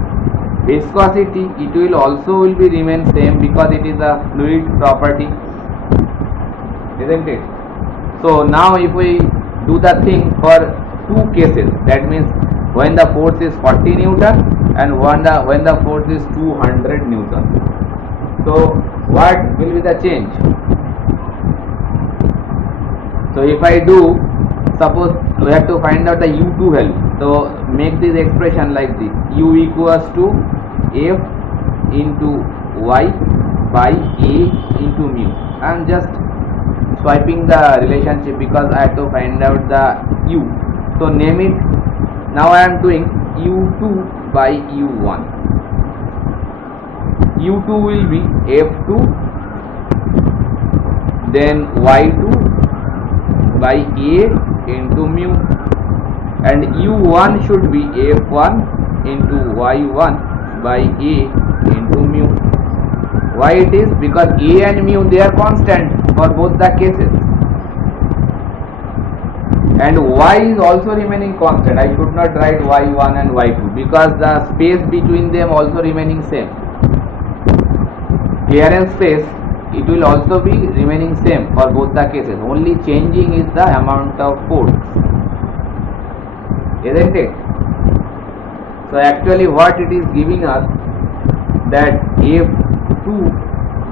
Viscosity, it will also be remain same because it is a fluid property, isn't it? So now if we do the thing for two cases, that means when the force is 40 Newton and when the force is 200 Newton. So what will be the change? So if I do, suppose we have to find out the u2 value. So make this expression like this: u equals to F into y by A into mu. I am just swiping the relationship because I have to find out the u. So name it. Now I am doing u2 by u1. u2 will be F2, then y2 by A into mu, and u1 should be F1 into y1 by A into mu. Why it is? Because A and mu, they are constant for both the cases, and y is also remaining constant. I should not write y1 and y2 because the space between them also remaining same. Clearance space, it will also be remaining same for both the cases. Only changing is the amount of force, isn't it? So actually what it is giving us, that F2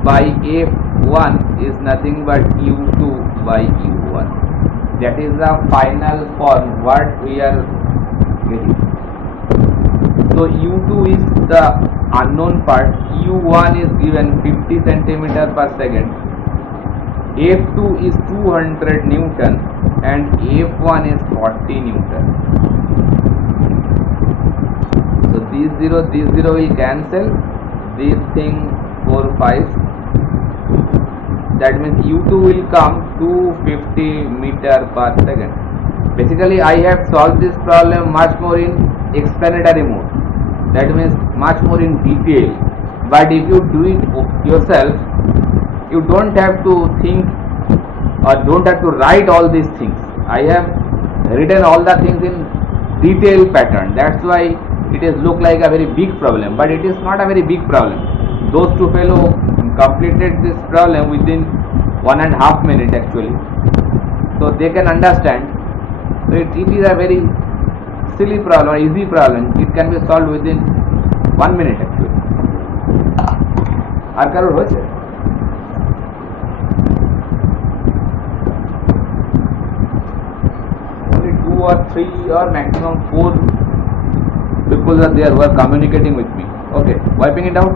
by F1 is nothing but u2 by u1. That is the final form what we are getting. So u2 is the unknown part, u1 is given 50 centimeter per second, F2 is 200 Newton and F1 is 40 Newton. So these 0 will cancel, this thing 4 5. That means u2 will come 250 meter per second. Basically I have solved this problem much more in explanatory mode, that means much more in detail. But if you do it yourself, you don't have to think or don't have to write all these things. I have written all the things in detailed pattern. That's why it is look like a very big problem, but it is not a very big problem. Those two fellow completed this problem within 1.5 minutes actually, so they can understand. So it is a very silly problem, easy problem. It can be solved within 1 minute actually. আর কারোর হয়েছে? Only 2 or 3 or maximum 4 people are there who are communicating with me. Okay, wiping it out.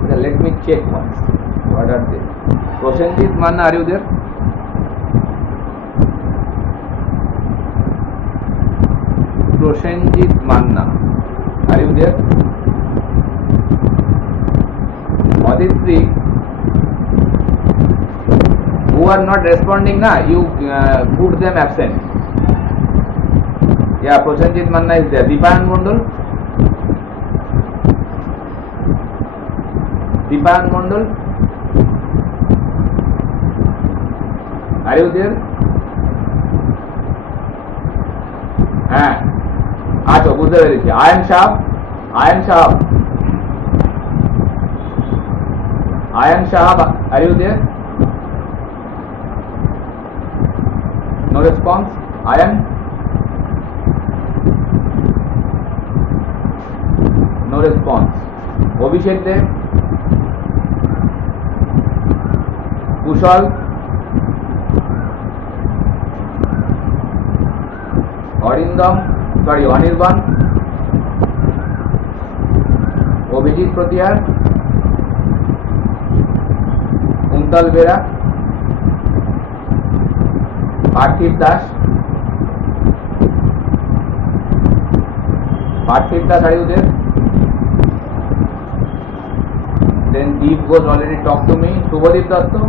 Okay, let me check once. What are they? Prosenjit Manna, are you there? Prosenjit Manna, are you there? Aditri, who are not responding, na, you put them absent. Yeah, Prosenjit Manna is there. Dipayan Mondol, Dipayan Mondal, are you there? হ্যাঁ আচ্ছা বুঝতে পেরেছি। আয়ন সাহ, আয়ন সাহ, আয়ন সাহাব, are you there? No response. Ayan, no response. Abhishek Dev, Kushal, Arindam, sorry, Anirban, Abhijit Pratiyar, Kuntal Bera, Parthiv Das, Parthiv Das, are you there? Then Deep Ghosh already talked to me. Subhadip Datta,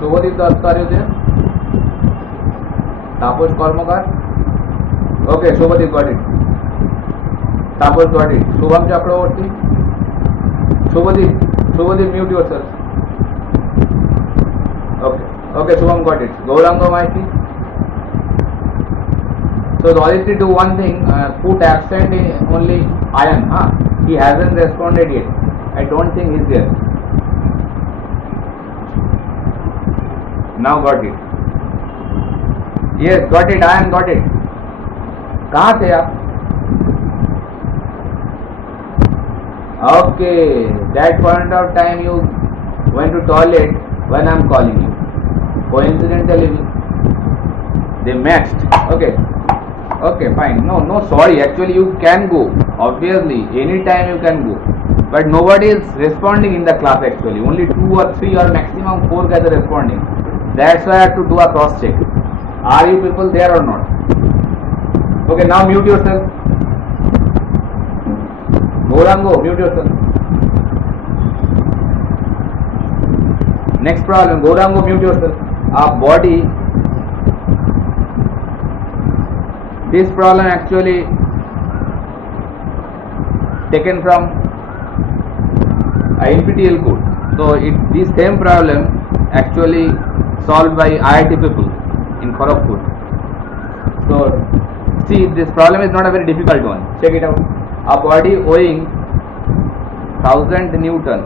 Subhadip Datta, are you there? Taposh Karmakar, okay, Subhadip got it. Taposh got it. Shubham Chakraborty, Subhadip, Subhadip mute yourself. Okay, okay, Shubham got it. Gauranga Maiti. So Aditya do one thing, put absent in only Ayan. He hasn't responded yet. I don't think he's there. Now got it. Yes, got it. Ayan got it. कहाँ थे आप? Okay, that point of time you went to toilet when I'm calling you. Coincidentally, they matched. Okay. Okay, fine. No, no, sorry. Actually, you can go. Obviously, anytime you can go. But nobody is responding in the class actually. Only 2 or 3 or maximum 4 guys are responding. That's why I have to do a cross check. Are you people there or not? Okay, now mute yourself. Gaurango, mute yourself. Next problem, Gaurango, mute yourself. Our body. This problem actually taken from NPTEL code. So this same problem actually solved by IIT people in Kharagpur. So see, this problem is not a very difficult one. Check it out. A body weighing 1000 Newton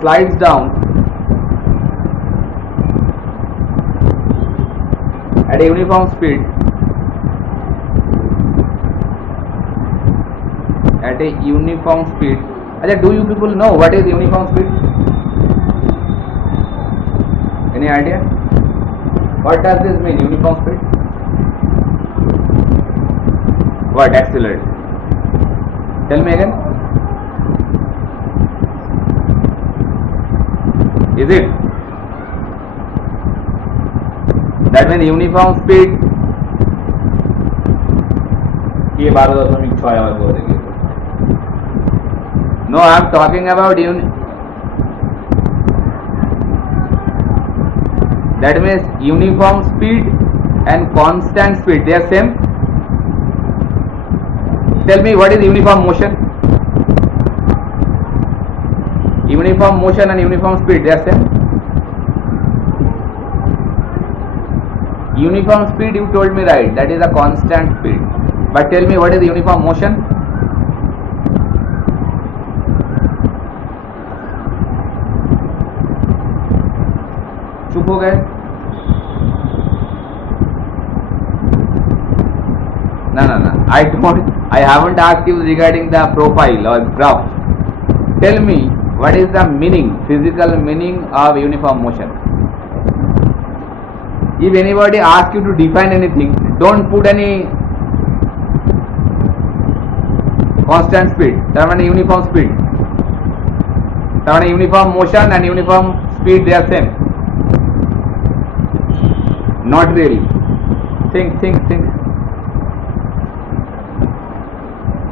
slides down at a uniform speed do you people know what is uniform speed? Any idea? What does this mean, uniform speed? What? Accelerate. Tell me again. Is it? That means uniform speed. ये 12.6 our हो रही है. No, I am talking about that means uniform speed and constant speed. They are same. Tell me what is uniform motion? Uniform motion and uniform speed, they are same. Uniform speed you told me right, that is a constant speed. But tell me what is uniform motion? चुप हो गए? No. I haven't asked you regarding the profile or graph. Tell me what is the meaning, physical meaning of uniform motion? If anybody asks you to define anything, don't put any constant speed. That means uniform speed. That means uniform motion and uniform speed, they are same. Not really. Think.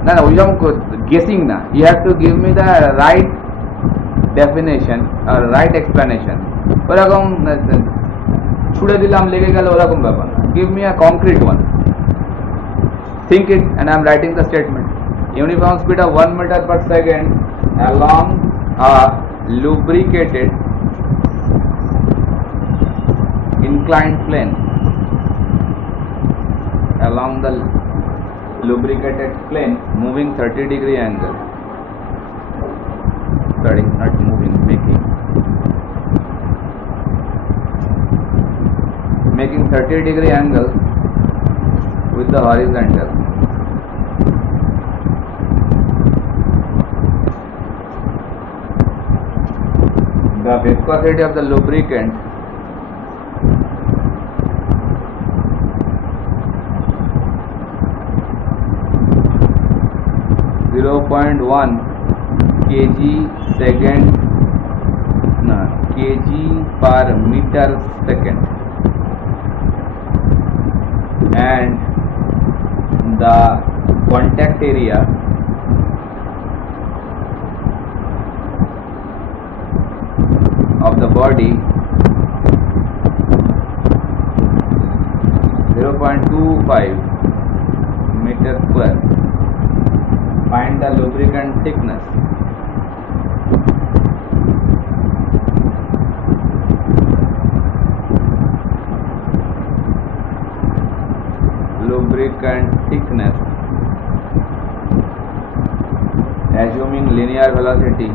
No, we don't guessing now. You have to give me the right definition or right explanation. ওরকম ছুড়ে দিলাম লেগে গেল ওরকম ব্যাপার না. Give me a concrete one. Think it and I am writing the statement. uniform speed of 1 meter per second along a lubricated inclined plane, along the lubricated plane moving 30-degree angle, sorry, not moving, making 30-degree angle with the horizontal. The viscosity of the lubricant .1 kg per meter second, and the contact area of the body 0.25 meter square. Find the lubricant thickness. Lubricant thickness, assuming linear velocity,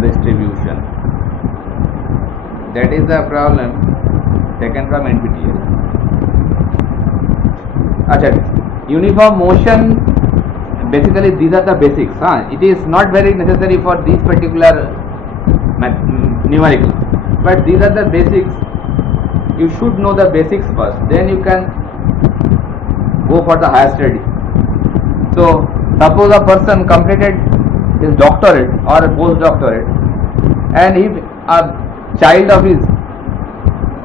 distribution. That is the problem taken from NPTEL. Achha, uniform motion, basically these are the basics. It is not very necessary for these particular numerical, but these are the basics. You should know the basics first, then you can go for the higher study. So suppose a person completed his doctorate or a postdoctorate, and if a child of his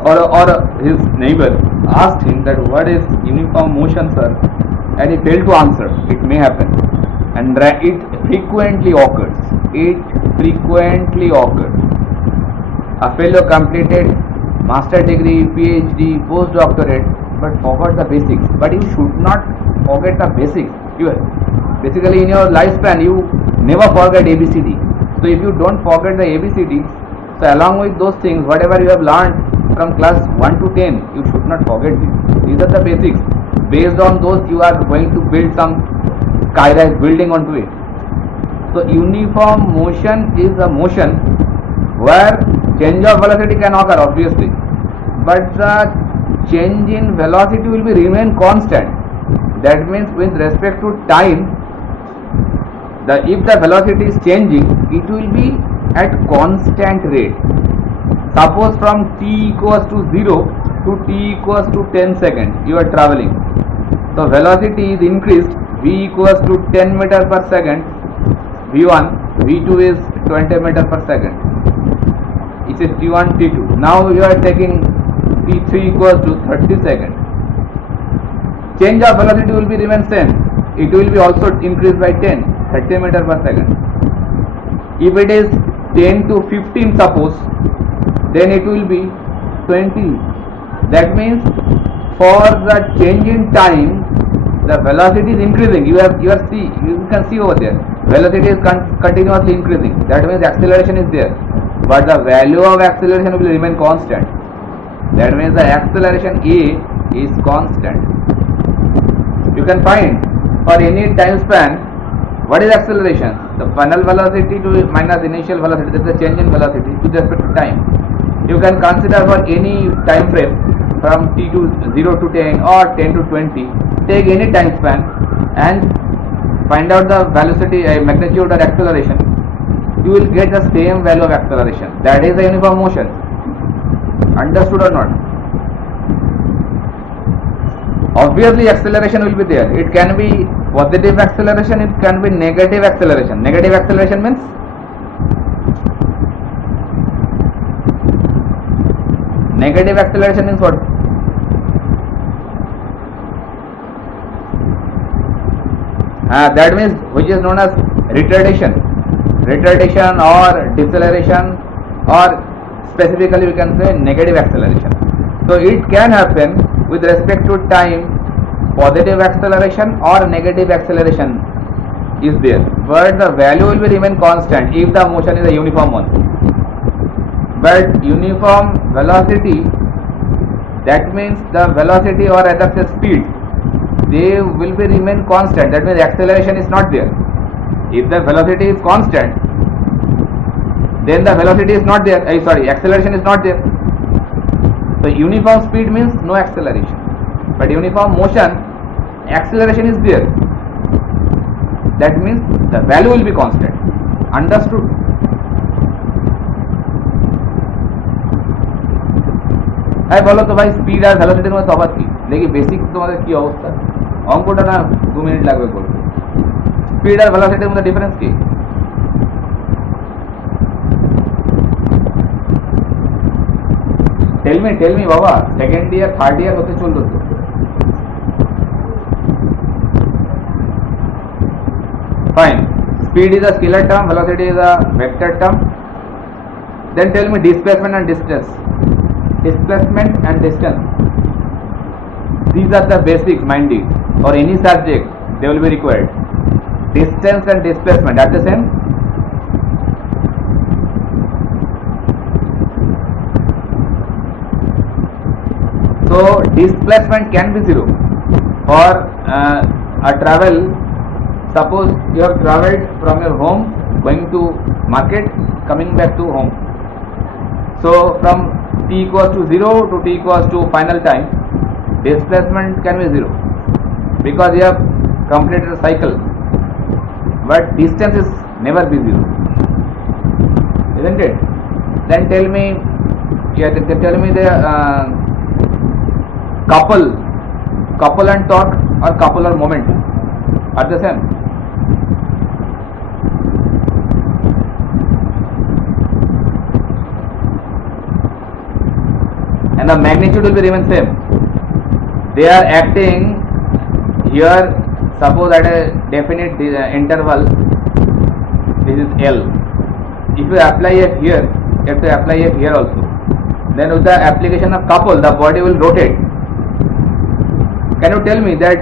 or his neighbor asked him that what is uniform motion, sir, and he failed to answer, it may happen, and it frequently occurs. A fellow completed master degree, PhD, postdoctorate, but forgot the basics. But you should not forget the basics. Basically in your lifespan you never forget ABCD. So if you don't forget the ABCD, so along with those things, whatever you have learned from class 1 to 10, you should not forget this. These are the basics. Based on those, you are going to build some skyrise building onto it. So uniform motion is a motion where change of velocity can occur, obviously, but the change in velocity will be remain constant. That means with respect to time, if the velocity is changing, it will be at constant rate. Suppose from t equals to 0 to t equals to 10 seconds you are traveling. So velocity is increased, v equals to 10 meter per second, v1, v2 is 20 meter per second. It is t1, t2. Now you are taking t3 equals to 30 seconds. Change of velocity will be remain same. It will be also increased by 10, 30 meter per second. If it is 10 to 15 suppose, then it will be 20. That means for the change in time, the velocity is increasing. You can see over there, velocity is continuously increasing. That means acceleration is there, but the value of acceleration will remain constant. That means the acceleration A is constant. You can find for any time span what is acceleration. The final velocity to minus initial velocity, that is the change in velocity with respect to time. You can consider for any time frame from t to 0 to 10 or 10 to 20. Take any time span and find out the velocity, magnitude or acceleration. You will get the same value of acceleration. That is the uniform motion. Understood or not? Obviously acceleration will be there. It can be positive acceleration, it can be negative acceleration. Negative acceleration means what? That means which is known as retardation or deceleration, or specifically we can say negative acceleration. So it can happen with respect to time, positive acceleration or negative acceleration is there, but the value will be remain constant if the motion is a uniform one. But uniform velocity, that means the velocity or rather the speed, they will be remain constant. That means acceleration is not there. If the velocity is constant, then the velocity is not there. Acceleration is not there. So uniform speed means no acceleration, but uniform motion, acceleration is there. That means the value will be constant. Understood? হ্যাঁ বলো তো ভাই, speed আর ভেলোসিটির মধ্যে তফাৎ কি? দেখি basic তোমাদের কি অবস্থা, অঙ্কটা না 2 মিনিট লাগবে বলতে। স্পিড আর ভেলোসিটির মধ্যে ডিফারেন্স কি? টেল মি বাবা, সেকেন্ড ইয়ার থার্ড ইয়ার হতে চললো তো। Fine. Speed is a scalar term, velocity is a vector term. Then tell me displacement and distance. Displacement and distance, these are the basics, mind it. For any subject they will be required. Distance and displacement are the same. So displacement can be zero. For a travel, suppose you have traveled from your home going to market, coming back to home. So from t equals to 0 to t equals to final time, displacement can be 0 because you have completed the cycle, but distance is never be 0, isn't it? Then tell me the couple and torque or couple or moment are the same. And the magnitude will be remain same. They are acting here, suppose at a definite interval, this is L. If you apply F here, you have to apply F here also. Then with the application of couple, the body will rotate. Can you tell me that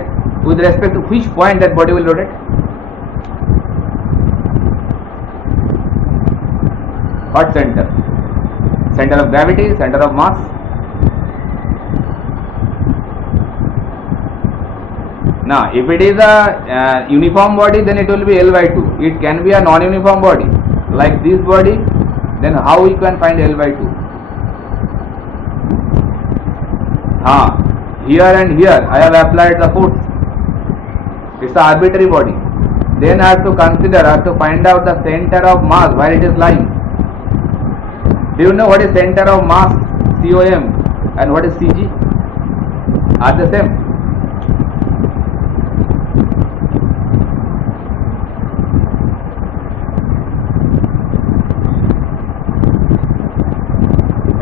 with respect to which point that body will rotate? What center? Center of gravity, center of mass? Now, if it is a uniform body, then it will be L by 2. It can be a non-uniform body, like this body. Then how we can find L by 2? Here and here I have applied the force. It's an arbitrary body. Then I have to consider, I have to find out the center of mass where it is lying. Do you know what is center of mass, COM, and what is CG? Are the same?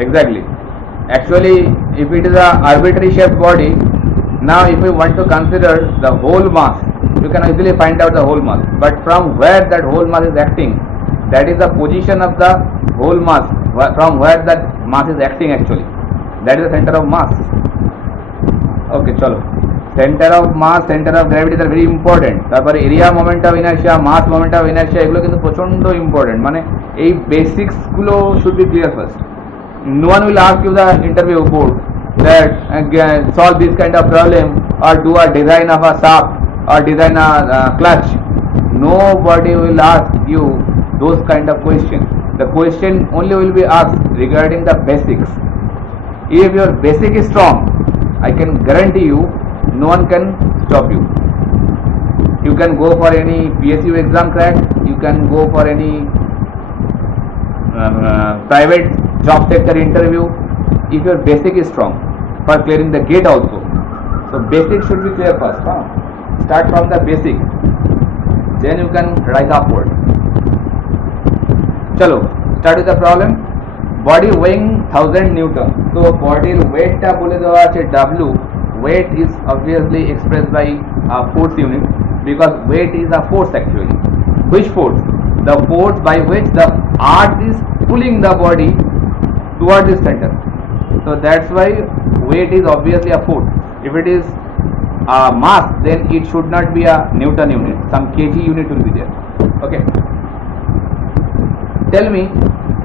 Exactly. Actually, if it is a arbitrary shaped body, now if we want to consider the whole mass, you can easily find out the whole mass. But from where that whole mass is acting, that is the position of the whole mass, from where that mass is acting actually. That is the center of mass. Okay, chalo. Center of mass, center of gravity are very important. তারপরে area moment of inertia, mass moment of inertia, এগুলো কিন্তু প্রচন্ড important. মানে এই basics গুলো should be clear first. No one will ask you the interview board that solve this kind of problem or do a design of a shaft or design a clutch. Nobody will ask you those kind of questions. The question only will be asked regarding the basics. If your basic is strong, I can guarantee you no one can stop you. You can go for any PSU exam crack, you can go for any private job sector interview if your basic is strong for clearing the gate also. So basic should be clear first. Start from the basic, then you can rise upward. Chalo, start with the problem. Body weighing 1000 Newton. So body weight ta bole dewa ache W. Weight is obviously expressed by a force unit because weight is a force actually. Which force? The force by which the earth is pulling the body towards the center. So that's why weight is obviously a foot. If it is a mass, then it should not be a Newton unit. Some kg unit will be there. Okay. Tell me,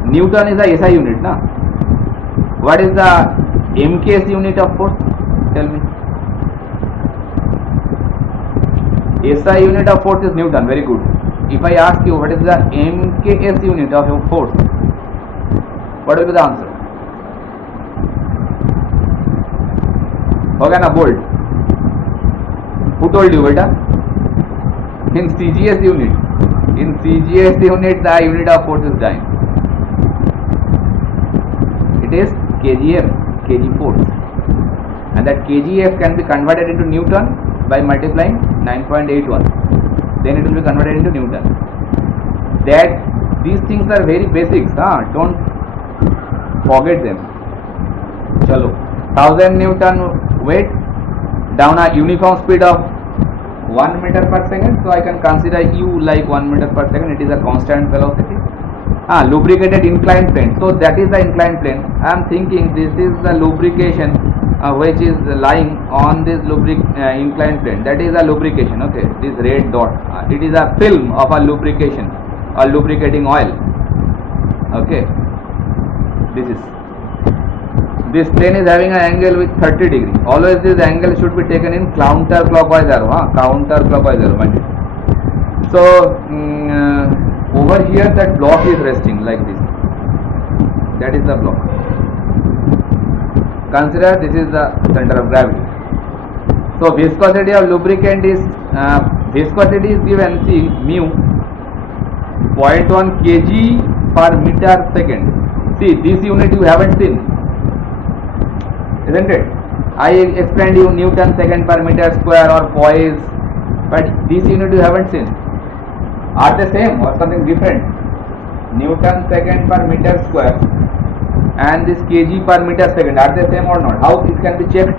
Newton is a SI unit, na? What is the MKS unit of force? Tell me. SI unit of force is Newton. Very good. If I ask you what is the MKS unit of your force, what will be the answer? Okay, na, bold. Who told you, beta? In CGS unit. In CGS unit, the unit of force is dyne. It is kgf, kg force. And that kgf can be converted into Newton by multiplying 9.81. Then it will be converted into Newton. That these things are very basics. Don't forget them. Chalo. 1000 Newton weight down a uniform speed of 1 meter per second. So I can consider u like 1 meter per second. It is a constant velocity. Lubricated inclined plane. So that is the inclined plane. I am thinking this is the lubrication which is lying on this inclined plane. That is a lubrication. Okay, this red dot. It is a film of a lubrication or lubricating oil. Okay, this plane is having an angle with 30 degree. Always this angle should be taken in counterclockwise arrow. Counterclockwise arrow. So over here that block is resting like this. That is the block. Consider this is the center of gravity. So viscosity of lubricant is given, see, mu 0.1 kg per meter second. See, this unit you haven't seen, isn't it? I explained you Newton second per meter square or poise, but this unit you haven't seen. Are they same or something different? Newton second per meter square and this kg per meter second, are they same or not? How it can be checked?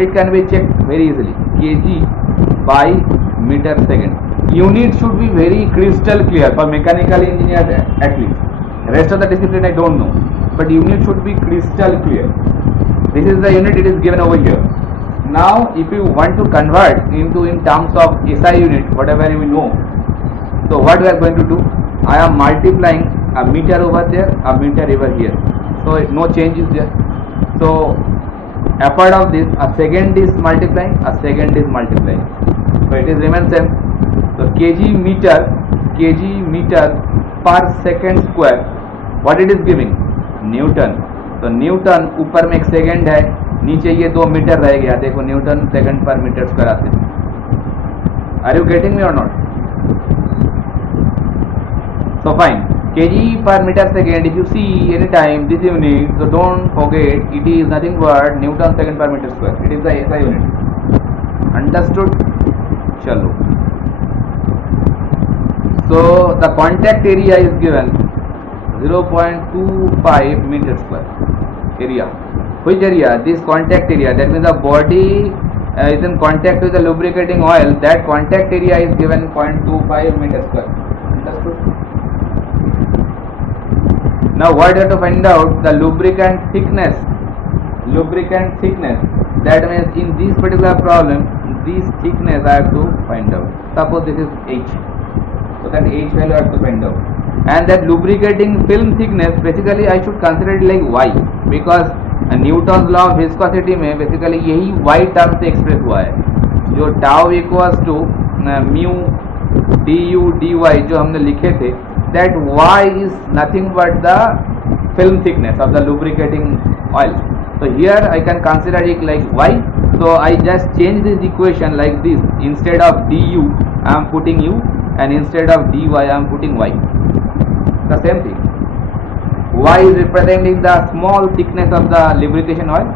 It can be checked very easily. Kg by meter second. Unit should be very crystal clear for mechanical engineers at least. Rest of the discipline I don't know, but unit should be crystal clear. This is the unit, it is given over here. Now if you want to convert into in terms of SI unit, whatever you know, so what we are going to do, I am multiplying a meter over there, a meter over here. So no change is there. So apart of this, a second is multiplying, a second is multiplying. So it is remains same. So kg meter per second square. What it is giving? Newton. तो Newton ऊपर में एक second है, नीचे ये 2 metre रह गया. देखो न्यूटन सेकंड पर मीटर स्क्वायर आते हैं. आर यू गेटिंग मी और not? So fine, kg per meter second. If you see any time this unit, so don't forget it is nothing but Newton second per meter square. It is the SI unit. Understood? Chalo. So the contact area is given 0.25 meter square area. Which area? This contact area. That means the body is in contact with the lubricating oil. That contact area is given 0.25 meter square. Understood? Now what you have to find out? The lubricant thickness. Lubricant thickness. That means in this particular problem, this thickness I have to find out. Suppose this is H. So that H value I have to find out. And that lubricating film thickness, basically I should consider it like Y, because Newton's law of viscosity में basically यही Y term से express हुआ है. जो tau equals to mu du dy जो हमने लिखे थे, that Y is nothing but the film thickness of the lubricating oil. So here I can consider it like Y. So I just change this equation like this. Instead of du I am putting u, and instead of dy I am putting y. The same thing. Y is representing the small thickness of the lubrication oil,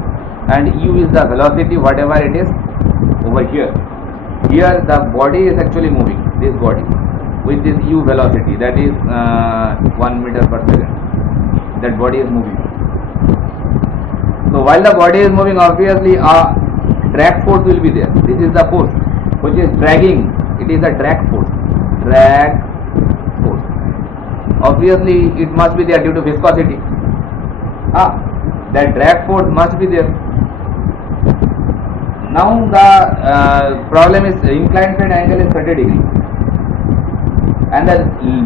and u is the velocity, whatever it is over here. Here the body is actually moving, this body with this u velocity, that is 1 meter per second. That body is moving. So while the body is moving, obviously a drag force will be there. This is the force which is dragging. It is a drag force. Drag force. Obviously it must be there due to viscosity. That drag force must be there. Now the problem is inclined plane angle is 30 degree, and the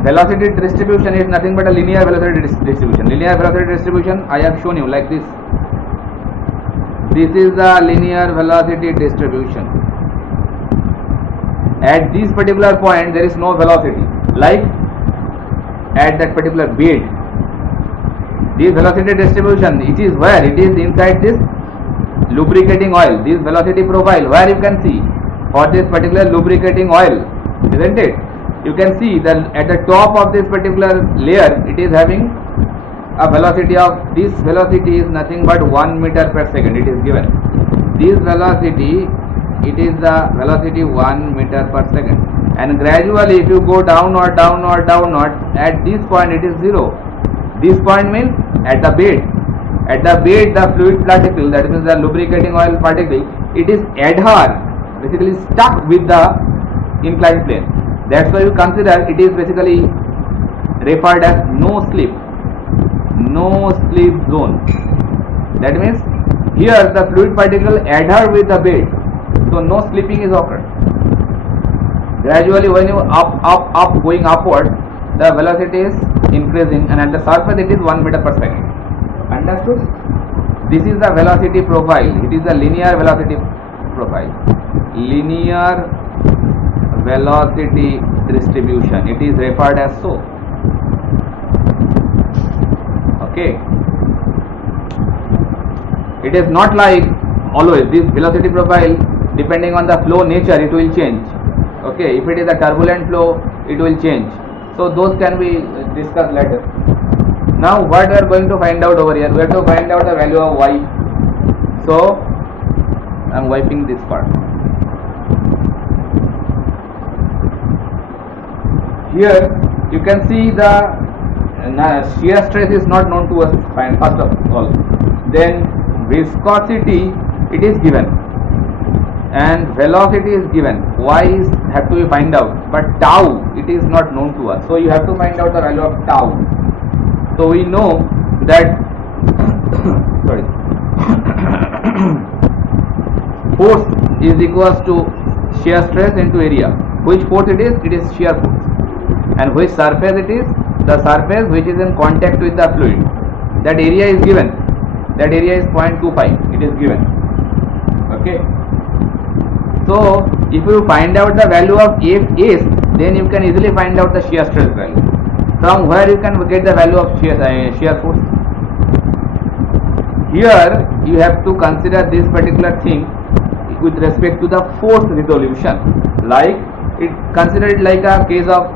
velocity distribution is nothing but a linear velocity distribution. Linear velocity distribution I have shown you like this. This is the linear velocity distribution. At this particular point there is no velocity, like at that particular bed. This velocity distribution, it is where? It is inside this lubricating oil, this velocity profile, where you can see for this particular lubricating oil, isn't it? You can see that at the top of this particular layer it is having a velocity of, this velocity is nothing but 1 meter per second, it is given. This velocity, it is the velocity 1 meter per second, and gradually if you go downward, downward, downward, at this point it is 0. This point means at the bed. At the bed, the fluid particle, that means the lubricating oil particle, it is basically stuck with the inclined plane. That's why you consider it is basically referred as no slip zone. That means here the fluid particle adhere with the bed, so no slipping is occurred. Gradually when you up going upward, the velocity is increasing, and at the surface it is 1 meter per second. Understood? This is the velocity profile. It is the linear velocity profile. Linear velocity distribution. It is referred as so. Okay. It is not like always this velocity profile, depending on the flow nature, it will change. Okay. If it is a turbulent flow, it will change. So those can be discussed later. Now what we are going to find out over here? We have to find out the value of y. So I am wiping this part. Here you can see the shear stress is not known to us first of all. Then viscosity, it is given, and velocity is given. Y is have to be find out, but tau, it is not known to us. So you have to find out the value of tau. So we know that sorry, force is equals to shear stress into area. Which force it is? It is shear force. And which surface it is? The surface which is in contact with the fluid. That area is given. That area is 0.25. It is given. Okay. So if you find out the value of Fs, then you can easily find out the shear stress value. From where you can get the value of shear force. Here you have to consider this particular thing with respect to the force resolution. Like consider it like a case of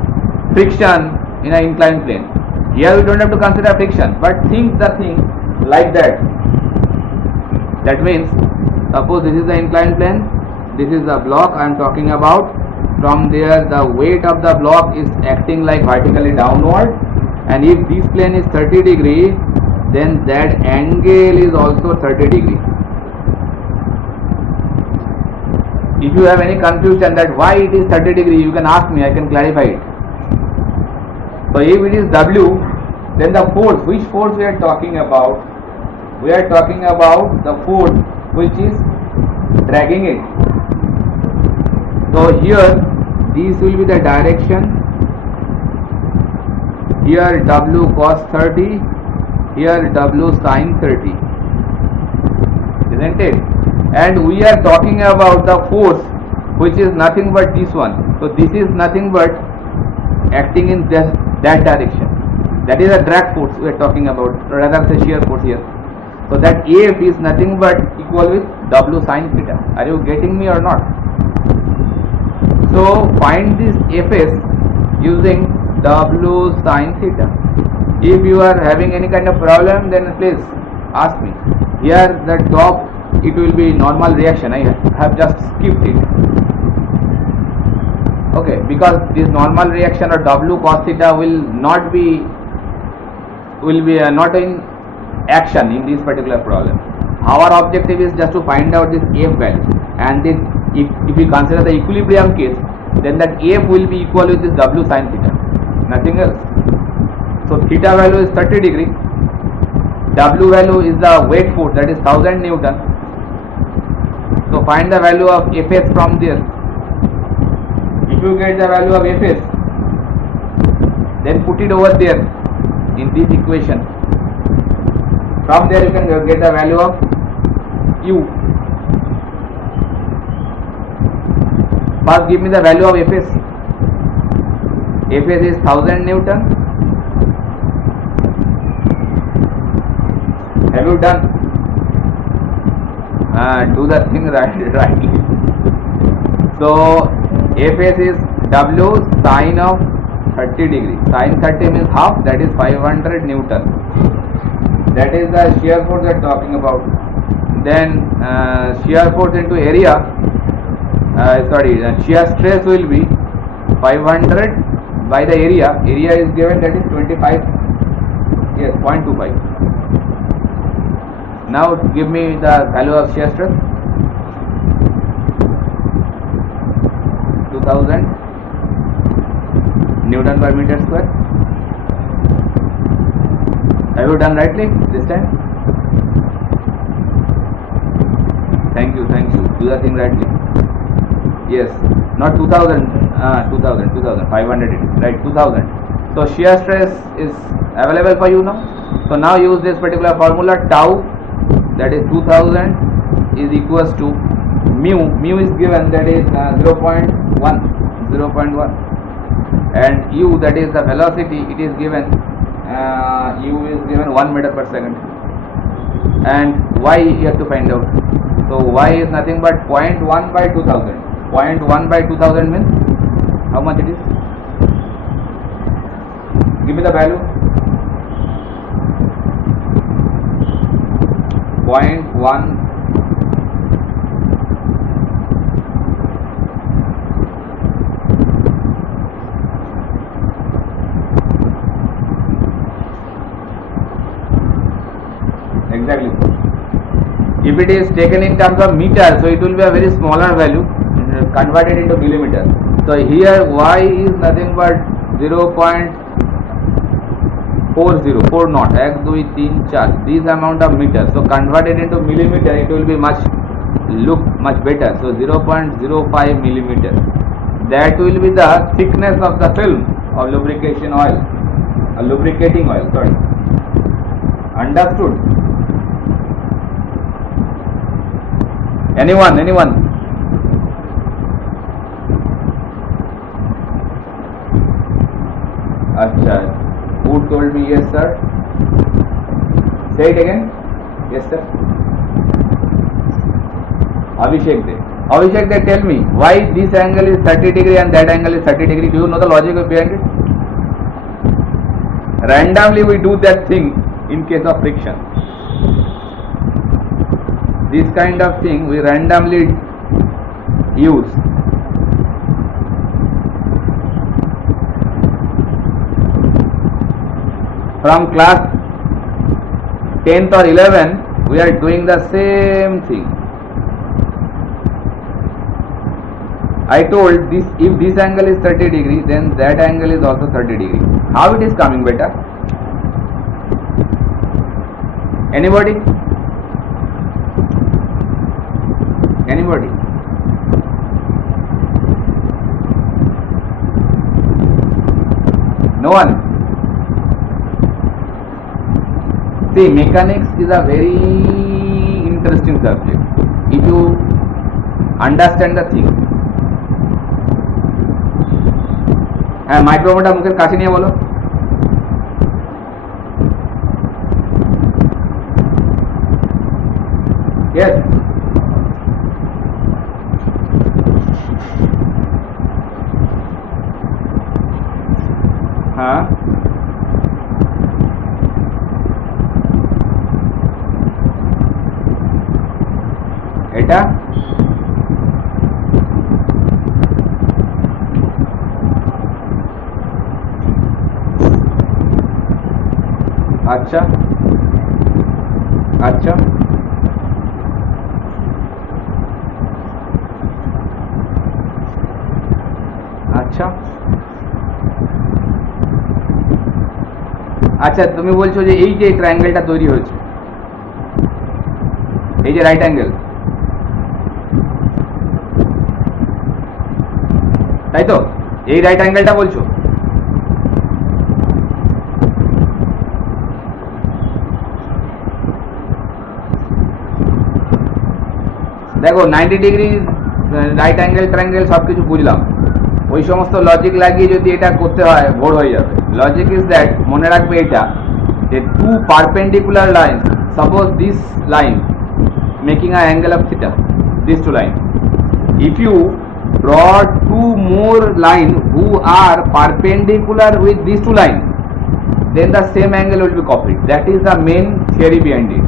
friction in an inclined plane. Here we don't have to consider friction, but think the thing like that. That means suppose this is the inclined plane, this is the block I am talking about. From there the weight of the block is acting like vertically downward, and if this plane is 30 degree, then that angle is also 30 degree. If you have any confusion that why it is 30 degree, you can ask me, I can clarify it. So if it is W, then the force, which force we are talking about? We are talking about the force which is dragging it. So here this will be the direction. Here W cos 30, here W sin 30, isn't it? And we are talking about the force which is nothing but this one. So this is nothing but acting in that direction. That is a drag force we are talking about, rather say shear force here. So that F is nothing but equal with W sin theta. Are you getting me or not? So find this Fs using W sin theta. If you are having any kind of problem, then please ask me. Here the top, it will be normal reaction. I have just skipped it. Okay, because this normal reaction or W cos theta will not be not in action in this particular problem. Our objective is just to find out this F value, and this, if we consider the equilibrium case, then that F will be equal with this W sin theta, nothing else. So theta value is 30 degree, W value is the weight force, that is 1000 Newton. So find the value of Fs from there. If you get the value of Fs, then put it over there in this equation. From there you can get the value of U. First give me the value of Fs. Fs is 1000 Newton. Have you done? Do the thing rightly. So Fs is W sine of 30 degree. Sine 30 means half, that is 500 Newton. That is the shear force we are talking about. Then shear force into area, shear stress will be 500 by the area. Area is given, that is 25, yes, 0.25. Now give me the value of shear stress. 2000 Newton per meter square. Have you done rightly this time? Thank you. Do the thing rightly. Yes, not 2000, 500 it is, right? 2000. So shear stress is available for you now. So now use this particular formula, tau, that is 2000 is equals to mu. Mu is given, that is 0.1, and u, that is the velocity, it is given, u is given 1 meter per second, and y you have to find out. So y is nothing but 0.1 by 2000. 0.1 by 2000 means how much it is? Give me the value. 0.1 exactly. If it is taken in terms of meter, so it will be a very smaller value, converted into millimeter. So here y is nothing but 0.40, 40, 1, 2, 3, 4, this amount of meter. So converted into millimeter, it will be look much better. So 0.05 millimeter. That will be the thickness of the film of lubrication oil, lubricating oil. Sorry. Understood? Anyone? Acha. Who told me yes, sir? Say it again. Yes, sir. Abhishek they tell me why this angle is 30 degree and that angle is 30 degree. Do you know the logic behind it? Randomly we do that thing in case of friction. This kind of thing we randomly use. From class 10th or 11th, we are doing the same thing. I told this, if this angle is 30 degree, then that angle is also 30 degree. How it is coming better? Anybody? No one? See, mechanics is a very interesting subject if you understand the thing. Micrometer Mukesh Kashi नहीं बोलो. Yes. हाँ. एटा अच्छा अच्छा अच्छा আচ্ছা তুমি বলছো যে এই যে ট্রায়াঙ্গেলটা তৈরি হয়েছে, এই যে রাইট অ্যাঙ্গেল, তাই তো? এই রাইট অ্যাঙ্গেলটা বলছো। দেখো 90 ডিগ্রি রাইট অ্যাঙ্গেল ট্রায়াঙ্গেল সব কিছু বুঝলাম, ওই সমস্ত লজিক লাগিয়ে যদি এটা করতে হয় বোর হয়ে যাবে। লজিক ইজ দ্যাট, মনে রাখবে এটা, যে two perpendicular line, suppose this line making a angle of theta, this two line, if you draw two more line who are perpendicular with these two line, then the same angle will be copied. That is the main theory behind it.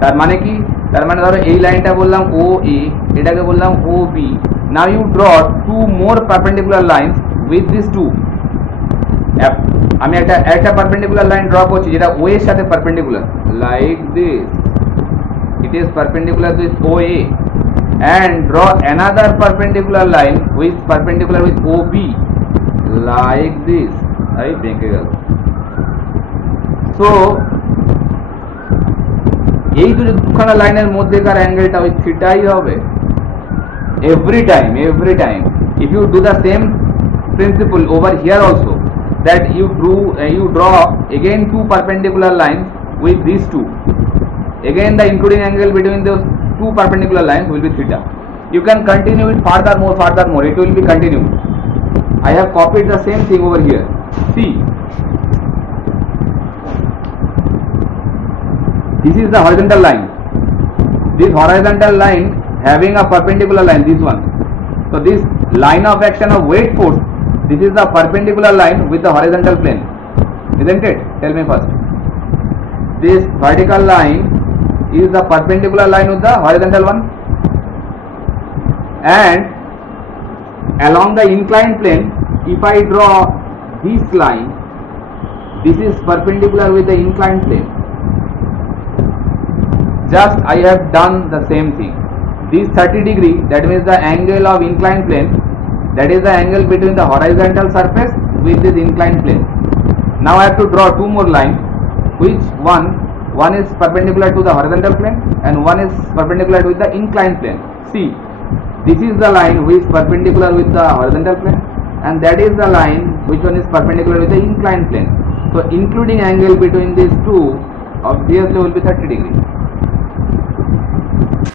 তার মানে কি? তার মানে ধরো এই লাইনটা বললাম ও A, এটাকে বললাম O B. Now you draw two more perpendicular line with this two. আমি একটা পারপেন্ডিকুলার লাইন ড্র করছি যেটা ও এর সাথে perpendicular, like this, it is perpendicular with O A, and draw another perpendicular line which is perpendicular with OB like this. I বেঁকে গেল। So এই দুখানা লাইনের মধ্যেকার অ্যাঙ্গেলটা ওই থিটাই হবে every time. If you do the same principle over here also, that you draw again two perpendicular lines with these two, again the including angle between those two perpendicular lines will be theta. You can continue it furthermore, it will be continued. I have copied the same thing over here. See, this is the horizontal line. This horizontal line having a perpendicular line, this one. So this line of action of weight force, this is the perpendicular line with the horizontal plane, isn't it? Tell me first. This vertical line is the perpendicular line with the horizontal one, and along the inclined plane, if I draw this line, this is perpendicular with the inclined plane. Just I have done the same thing. This 30 degree, that means the angle of inclined plane, that is the angle between the horizontal surface with this inclined plane. Now I have to draw two more lines, which one is perpendicular to the horizontal plane and one is perpendicular with the inclined plane. See, this is the line which is perpendicular with the horizontal plane, and that is the line which one is perpendicular with the inclined plane. So including angle between these two obviously will be 30 degree.